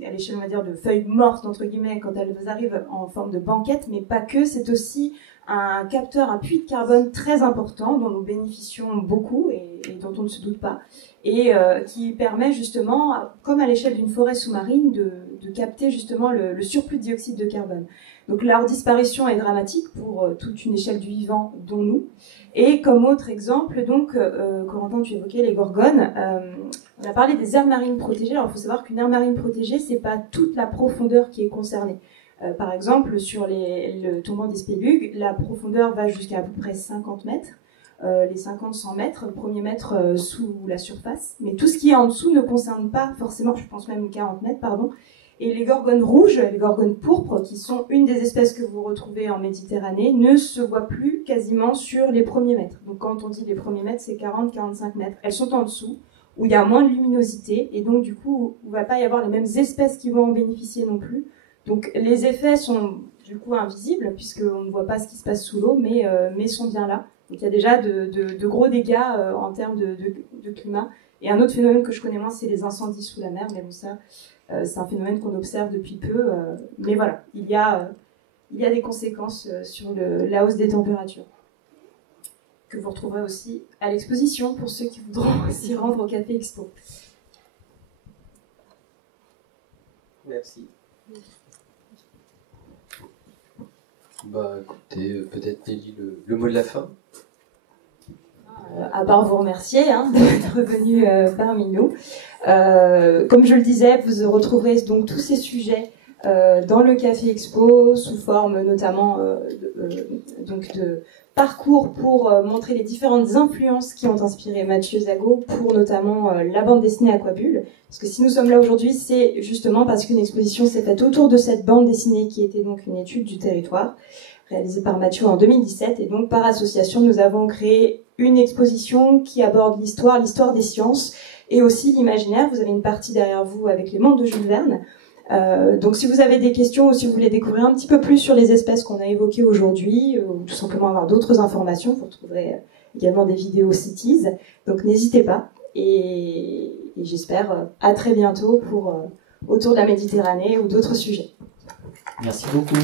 à l'échelle, on va dire, de feuilles mortes, entre guillemets, quand elles arrivent en forme de banquette, mais pas que, c'est aussi un capteur, un puits de carbone très important dont nous bénéficions beaucoup et dont on ne se doute pas, et qui permet justement, comme à l'échelle d'une forêt sous-marine, de capter justement le surplus de dioxyde de carbone. Donc leur disparition est dramatique pour toute une échelle du vivant, dont nous. Et comme autre exemple, donc, Corentin, tu évoquais les gorgones. On a parlé des aires marines protégées. Alors il faut savoir qu'une aire marine protégée, c'est pas toute la profondeur qui est concernée. Par exemple, sur le tombant des Spélugues, la profondeur va jusqu'à à peu près 50 mètres. Les 50-100 mètres, le premier mètre sous la surface. Mais tout ce qui est en dessous ne concerne pas forcément, je pense même 40 mètres, pardon. Et les gorgones rouges, les gorgones pourpres, qui sont une des espèces que vous retrouvez en Méditerranée, ne se voient plus quasiment sur les premiers mètres. Donc quand on dit les premiers mètres, c'est 40-45 mètres. Elles sont en dessous, où il y a moins de luminosité, et donc du coup, il ne va pas y avoir les mêmes espèces qui vont en bénéficier non plus. Donc les effets sont du coup invisibles, puisqu'on ne voit pas ce qui se passe sous l'eau, mais sont bien là. Donc il y a déjà de gros dégâts en termes de climat. Et un autre phénomène que je connais moins, c'est les incendies sous la mer, mais bon ça, c'est un phénomène qu'on observe depuis peu. Mais voilà, il y a des conséquences sur la hausse des températures, que vous retrouverez aussi à l'exposition pour ceux qui voudront s'y rendre au Café Expo. Merci. Bah écoutez, peut-être Nelly, le mot de la fin. À part vous remercier d'être venu parmi nous. Comme je le disais, vous retrouverez donc tous ces sujets dans le Café Expo, sous forme notamment donc de parcours pour montrer les différentes influences qui ont inspiré Mathieu Zago pour notamment la bande dessinée Aquabulle. Parce que si nous sommes là aujourd'hui, c'est justement parce qu'une exposition s'est faite autour de cette bande dessinée qui était donc une étude du territoire réalisée par Mathieu en 2017. Et donc par association, nous avons créé une exposition qui aborde l'histoire des sciences et aussi l'imaginaire. Vous avez une partie derrière vous avec les mondes de Jules Verne. Donc si vous avez des questions ou si vous voulez découvrir un petit peu plus sur les espèces qu'on a évoquées aujourd'hui ou tout simplement avoir d'autres informations, vous retrouverez également des vidéos CITES. Donc n'hésitez pas et j'espère à très bientôt pour autour de la Méditerranée ou d'autres sujets. Merci beaucoup.